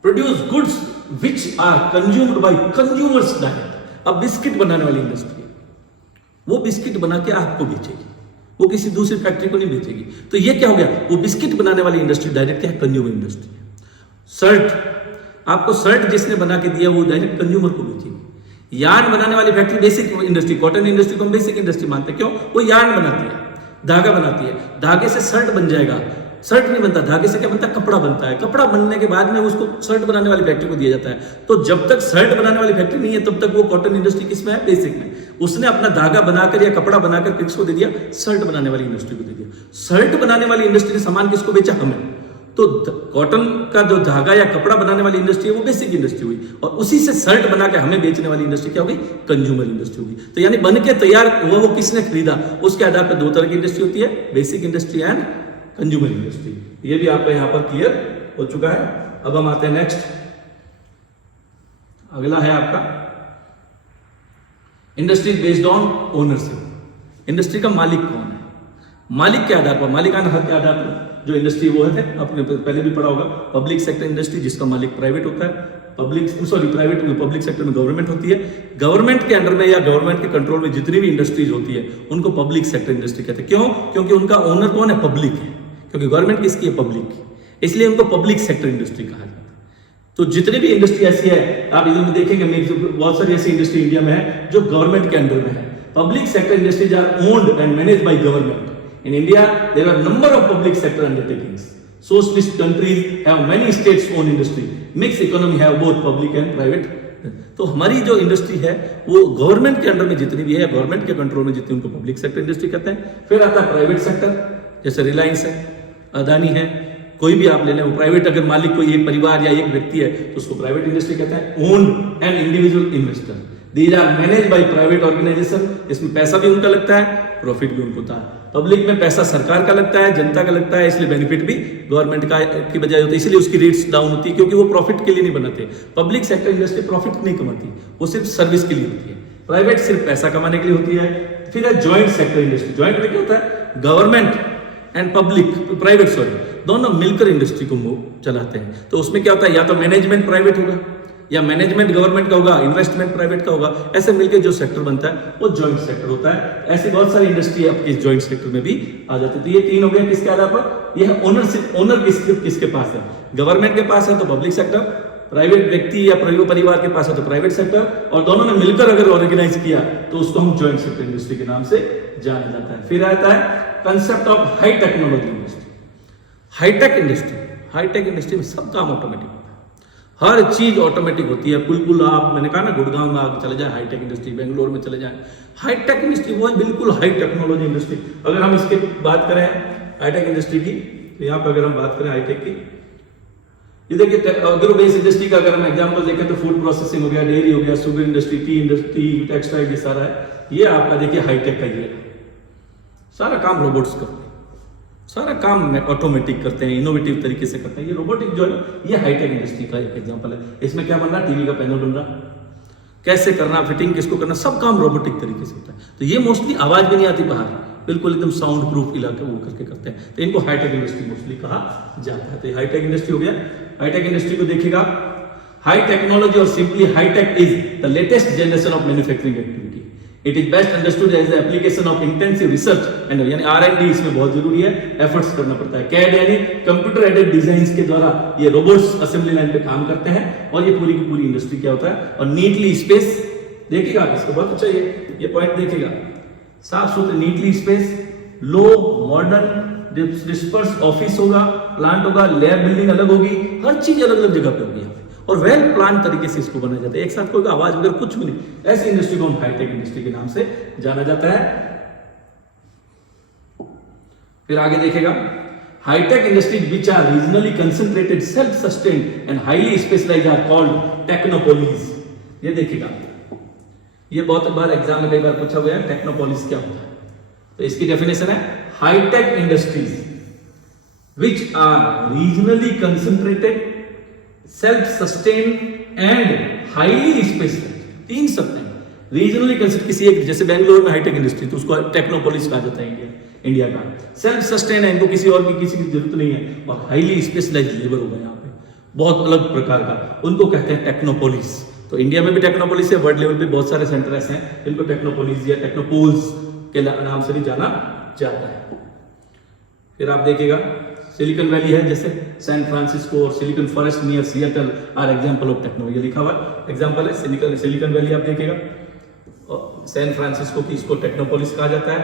produce goods which are consumed by consumers direct. अब बिस्किट बनाने वाली इंडस्ट्री, वो बिस्किट बना के आपको बेचेगी, वो किसी दूसरी फैक्ट्री को नहीं बेचेगी। तो ये क्या हो गया? वो बिस्किट बनाने वाली इंडस्ट्री डायरेक्ट क्या है? Consumer industry. शर्ट, आपको शर्ट जिसने बना के दिया वो डायरेक्ट कंज्यूमर को बेचेगी। यार्न बनाने वाली factory basic industry, cotton industry को हम बेसिक इंडस्ट्री मानते हैं। क्यों? वो यार्न बनाती है, धागा बनाती है, धागे से शर्ट बन जाएगा। शर्ट नहीं बनता, धागे से क्या बनता है? कपड़ा बनता है। कपड़ा बनने के बाद में उसको शर्ट बनाने वाली फैक्ट्री को दिया जाता है। तो जब तक शर्ट बनाने वाली फैक्ट्री नहीं है तब तक वो कॉटन इंडस्ट्री किसमें है? बेसिक में। उसने अपना धागा बनाकर या कपड़ा बनाकर किसको दे दिया? शर्ट बनाने वाली इंडस्ट्री को दे दिया। शर्ट बनाने वाली इंडस्ट्री ने सामान किसको बेचा? हमें। तो कॉटन का जो धागा या कपड़ा बनाने वाली इंडस्ट्री है वो बेसिक इंडस्ट्री हुई, और उसी से शर्ट बना के हमें बेचने वाली इंडस्ट्री क्या होगी? कंज्यूमर इंडस्ट्री होगी। तो यानी बन के तैयार हुआ वो किसने खरीदा, उसके आधार पर दो तरह की इंडस्ट्री होती है, basic industry and consumer industry. ये भी आपका यहां पर क्लियर हो चुका है। अब हम आते हैं नेक्स्ट, अगला है आपका industry based on ownership. Industry का मालिक कौन है? मालिक के आधार पर, मालिकाना हक के आधार पर जो इंडस्ट्री वो है, आपने पहले भी पढ़ा होगा, पब्लिक सेक्टर इंडस्ट्री जिसका मालिक प्राइवेट होता है, पब्लिक सेक्टर में गवर्नमेंट होती है। गवर्नमेंट के अंडर में या गवर्नमेंट के कंट्रोल में जितनी भी इंडस्ट्रीज होती है उनको पब्लिक सेक्टर इंडस्ट्री कहते हैं। क्यों? क्योंकि उनका ओनर कौन है? पब्लिक है। क्योंकि गवर्नमेंट किसकी है? पब्लिक की, इसलिए उनको पब्लिक सेक्टर इंडस्ट्री कहा जाता है। तो जितनी भी इंडस्ट्री ऐसी है, आप इधर में देखेंगे बहुत सारी ऐसी इंडस्ट्री इंडिया में है जो गवर्नमेंट के अंडर में है। Public sector industries are owned and managed by government. In India, there are number of public sector undertakings. Socialist countries have many state-owned industry. Mixed economy have both public and private. तो हमारी जो industry है वो government के under में जितनी भी है, गवर्नमेंट के कंट्रोल में जितनी, उनको पब्लिक सेक्टर इंडस्ट्री कहते हैं। फिर आता है प्राइवेट सेक्टर, जैसे रिलायंस है, अदानी है, कोई भी आप ले लें, वो प्राइवेट, अगर मालिक कोई एक परिवार या एक व्यक्ति है तो उसको प्राइवेट इंडस्ट्री कहते हैं। Owned and individual investor, these are manage by private organisation. इसमें पैसा भी उनका लगता है, प्रॉफिट भी उनको होता है। पब्लिक में पैसा सरकार का लगता है, जनता का लगता है, इसलिए बेनिफिट भी गवर्नमेंट का की बजाय होता है, इसलिए उसकी रेट्स डाउन होती है, क्योंकि वो प्रॉफिट के लिए नहीं बनाते। पब्लिक सेक्टर इंडस्ट्री प्रॉफिट नहीं कमाती, वो सिर्फ सर्विस के लिए होती है। प्राइवेट सिर्फ पैसा कमाने के लिए होती है। फिर है ज्वाइंट सेक्टर इंडस्ट्री। ज्वाइंट में क्या होता है? गवर्नमेंट एंड पब्लिक, प्राइवेट दोनों मिलकर इंडस्ट्री को चलाते हैं। तो उसमें क्या होता है? या तो मैनेजमेंट प्राइवेट होगा, या मैनेजमेंट गवर्नमेंट का होगा, इन्वेस्टमेंट प्राइवेट का होगा। ऐसे मिलकर जो सेक्टर बनता है वो ज्वाइंट सेक्टर होता है। ऐसी बहुत सारी इंडस्ट्री आपकी ज्वाइंट सेक्टर में भी आ जाती है। तो ये तीन हो गया किसके आधार पर? ये है ओनरशिप। ओनर किसके पास है? गवर्नमेंट के पास है तो पब्लिक सेक्टर, प्राइवेट व्यक्ति या परिवार के पास है तो प्राइवेट सेक्टर, और दोनों ने मिलकर अगर ऑर्गेनाइज किया तो उसको हम ज्वाइंट सेक्टर इंडस्ट्री के नाम से जाना जाता है। फिर आता है concept of high technology industry. High tech industry, high tech industry में सब काम ऑटोमेटिक होता है, हर चीज ऑटोमेटिक होती है। बिल्कुल आप, मैंने कहा ना, गुड़गांव में आप चले जाए हाईटेक इंडस्ट्री, बेंगलोर में चले जाए हाईटेक इंडस्ट्री, वो बिल्कुल हाई टेक्नोलॉजी इंडस्ट्री। अगर हम इसके बात करें हाईटेक इंडस्ट्री की, तो यहाँ पर अगर हम बात करें हाईटेक की, ये देखिए एग्रो बेस्ड इंडस्ट्री का अगर हम एग्जांपल देखें तो फूड प्रोसेसिंग हो गया, डेयरी हो गया, sugar industry, T industry, textile, ये सारा है। ये आपका देखिए हाईटेक का ये सारा काम रोबोट्स करते हैं, सारा काम ऑटोमेटिक करते हैं, इनोवेटिव तरीके से करते हैं। ये रोबोटिक जो है ये हाईटेक इंडस्ट्री का एक एग्जांपल है। इसमें क्या बन रहा है? टीवी का पैनल बन रहा, कैसे करना, फिटिंग किसको करना, सब काम रोबोटिक तरीके से होता है। तो ये मोस्टली आवाज भी नहीं आती बाहर, बिल्कुल एकदम साउंड प्रूफ इलाके वो करके करते हैं। तो इनको हाईटेक इंडस्ट्री मोस्टली कहा जाता है। तो हाईटेक इंडस्ट्री हो गया। हाईटेक इंडस्ट्री को देखिएगा, हाई टेक्नोलॉजी और simply high tech is the latest generation of manufacturing activity. It is best understood as the application of intensive research and, यानी R&D इसमें बहुत जरूरी है, एफर्ट्स करना पड़ता है। कैड यानी कंप्यूटर एडेड डिजाइंस के द्वारा ये रोबोट्स असेंबली लाइन पे काम करते हैं, और ये पूरी की पूरी इंडस्ट्री क्या होता है, और नीटली स्पेस देखिएगा इसको, बहुत अच्छा ये पॉइंट देखिएगा, साफ सुथरे नीटली स्पेस, लो मॉडर्न डिस्पर्स ऑफिस होगा, प्लांट होगा, लैब बिल्डिंग अलग होगी, हर चीज अलग अलग जगह पे होगी, और वेल प्लान तरीके से इसको बनाया जाता है। एक साथ कोई आवाज वगैरह कुछ भी नहीं, ऐसी इंडस्ट्री को हम हाईटेक इंडस्ट्री के नाम से जाना जाता है। फिर आगे देखेगा, high tech industries which are regionally concentrated, self sustained and highly specialised are called technopolis. ये देखिएगा, ये बहुत बार एग्जाम में कई बार पूछा गया है, टेक्नोपोलिस क्या होता है। तो इसकी डेफिनेशन है, high tech industries which are regionally concentrated, self sustain and highly specialised. इन सब टाइम रीजनली कंसिडर किसी एक, जैसे बेंगलोर में हाईटेक इंडस्ट्री तो उसको टेक्नोपोलिस कहा जाता है इंडिया का। सेल्फ सस्टेन है, इनको किसी और की किसी की जरूरत नहीं है और हाईली स्पेशलाइज्ड लेबर होगा यहाँ पे बहुत अलग प्रकार का, उनको कहते हैं टेक्नोपोलिस। तो इंडिया में भी टेक्नोपोलिस है, वर्ल्ड लेवल पे बहुत सारे सेंटर ऐसे हैं जिनको टेक्नोपोलिस या टेक्नोपोल्स के नाम से भी जाना जाता है। फिर आप देखिएगा सिलिकॉन वैली है, जैसे सैन फ्रांसिस्को और silicon forest near Seattle are example of technology, लिखा हुआ एग्जांपल है सिलिकॉन वैली। आप देखिएगा सैन फ्रांसिस्को की इसको टेक्नोपोलिस कहा जाता है,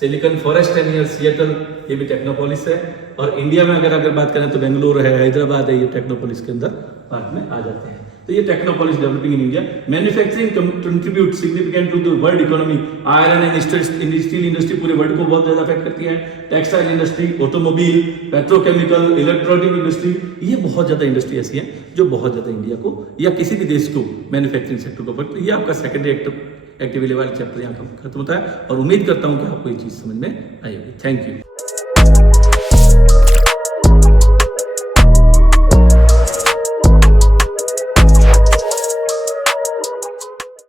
सिलिकॉन फॉरेस्ट है नियर सिएटल, ये भी टेक्नोपोलिस है। और इंडिया में अगर बात करें तो बेंगलुरु है, हैदराबाद है, ये टेक्नोपोलिस के अंदर पार्ट में आ जाते हैं। तो ये technopolis developing in India. Manufacturing contribute significant to the world economy. Iron and steel industry पूरे वर्ल्ड को बहुत ज्यादा अफेक्ट करती है। Textile industry, automobile, petrochemical, electronic industry, ये बहुत ज्यादा इंडस्ट्री ऐसी है जो बहुत ज्यादा इंडिया को या किसी भी देश को मैन्युफैक्चरिंग सेक्टर को अफेक्ट। ये आपका सेकेंडरी एक्टिविटी वाला चैप्टर यहाँ खत्म होता है और उम्मीद करता हूँ कि आपको ये चीज समझ में आई होगी। Thank you.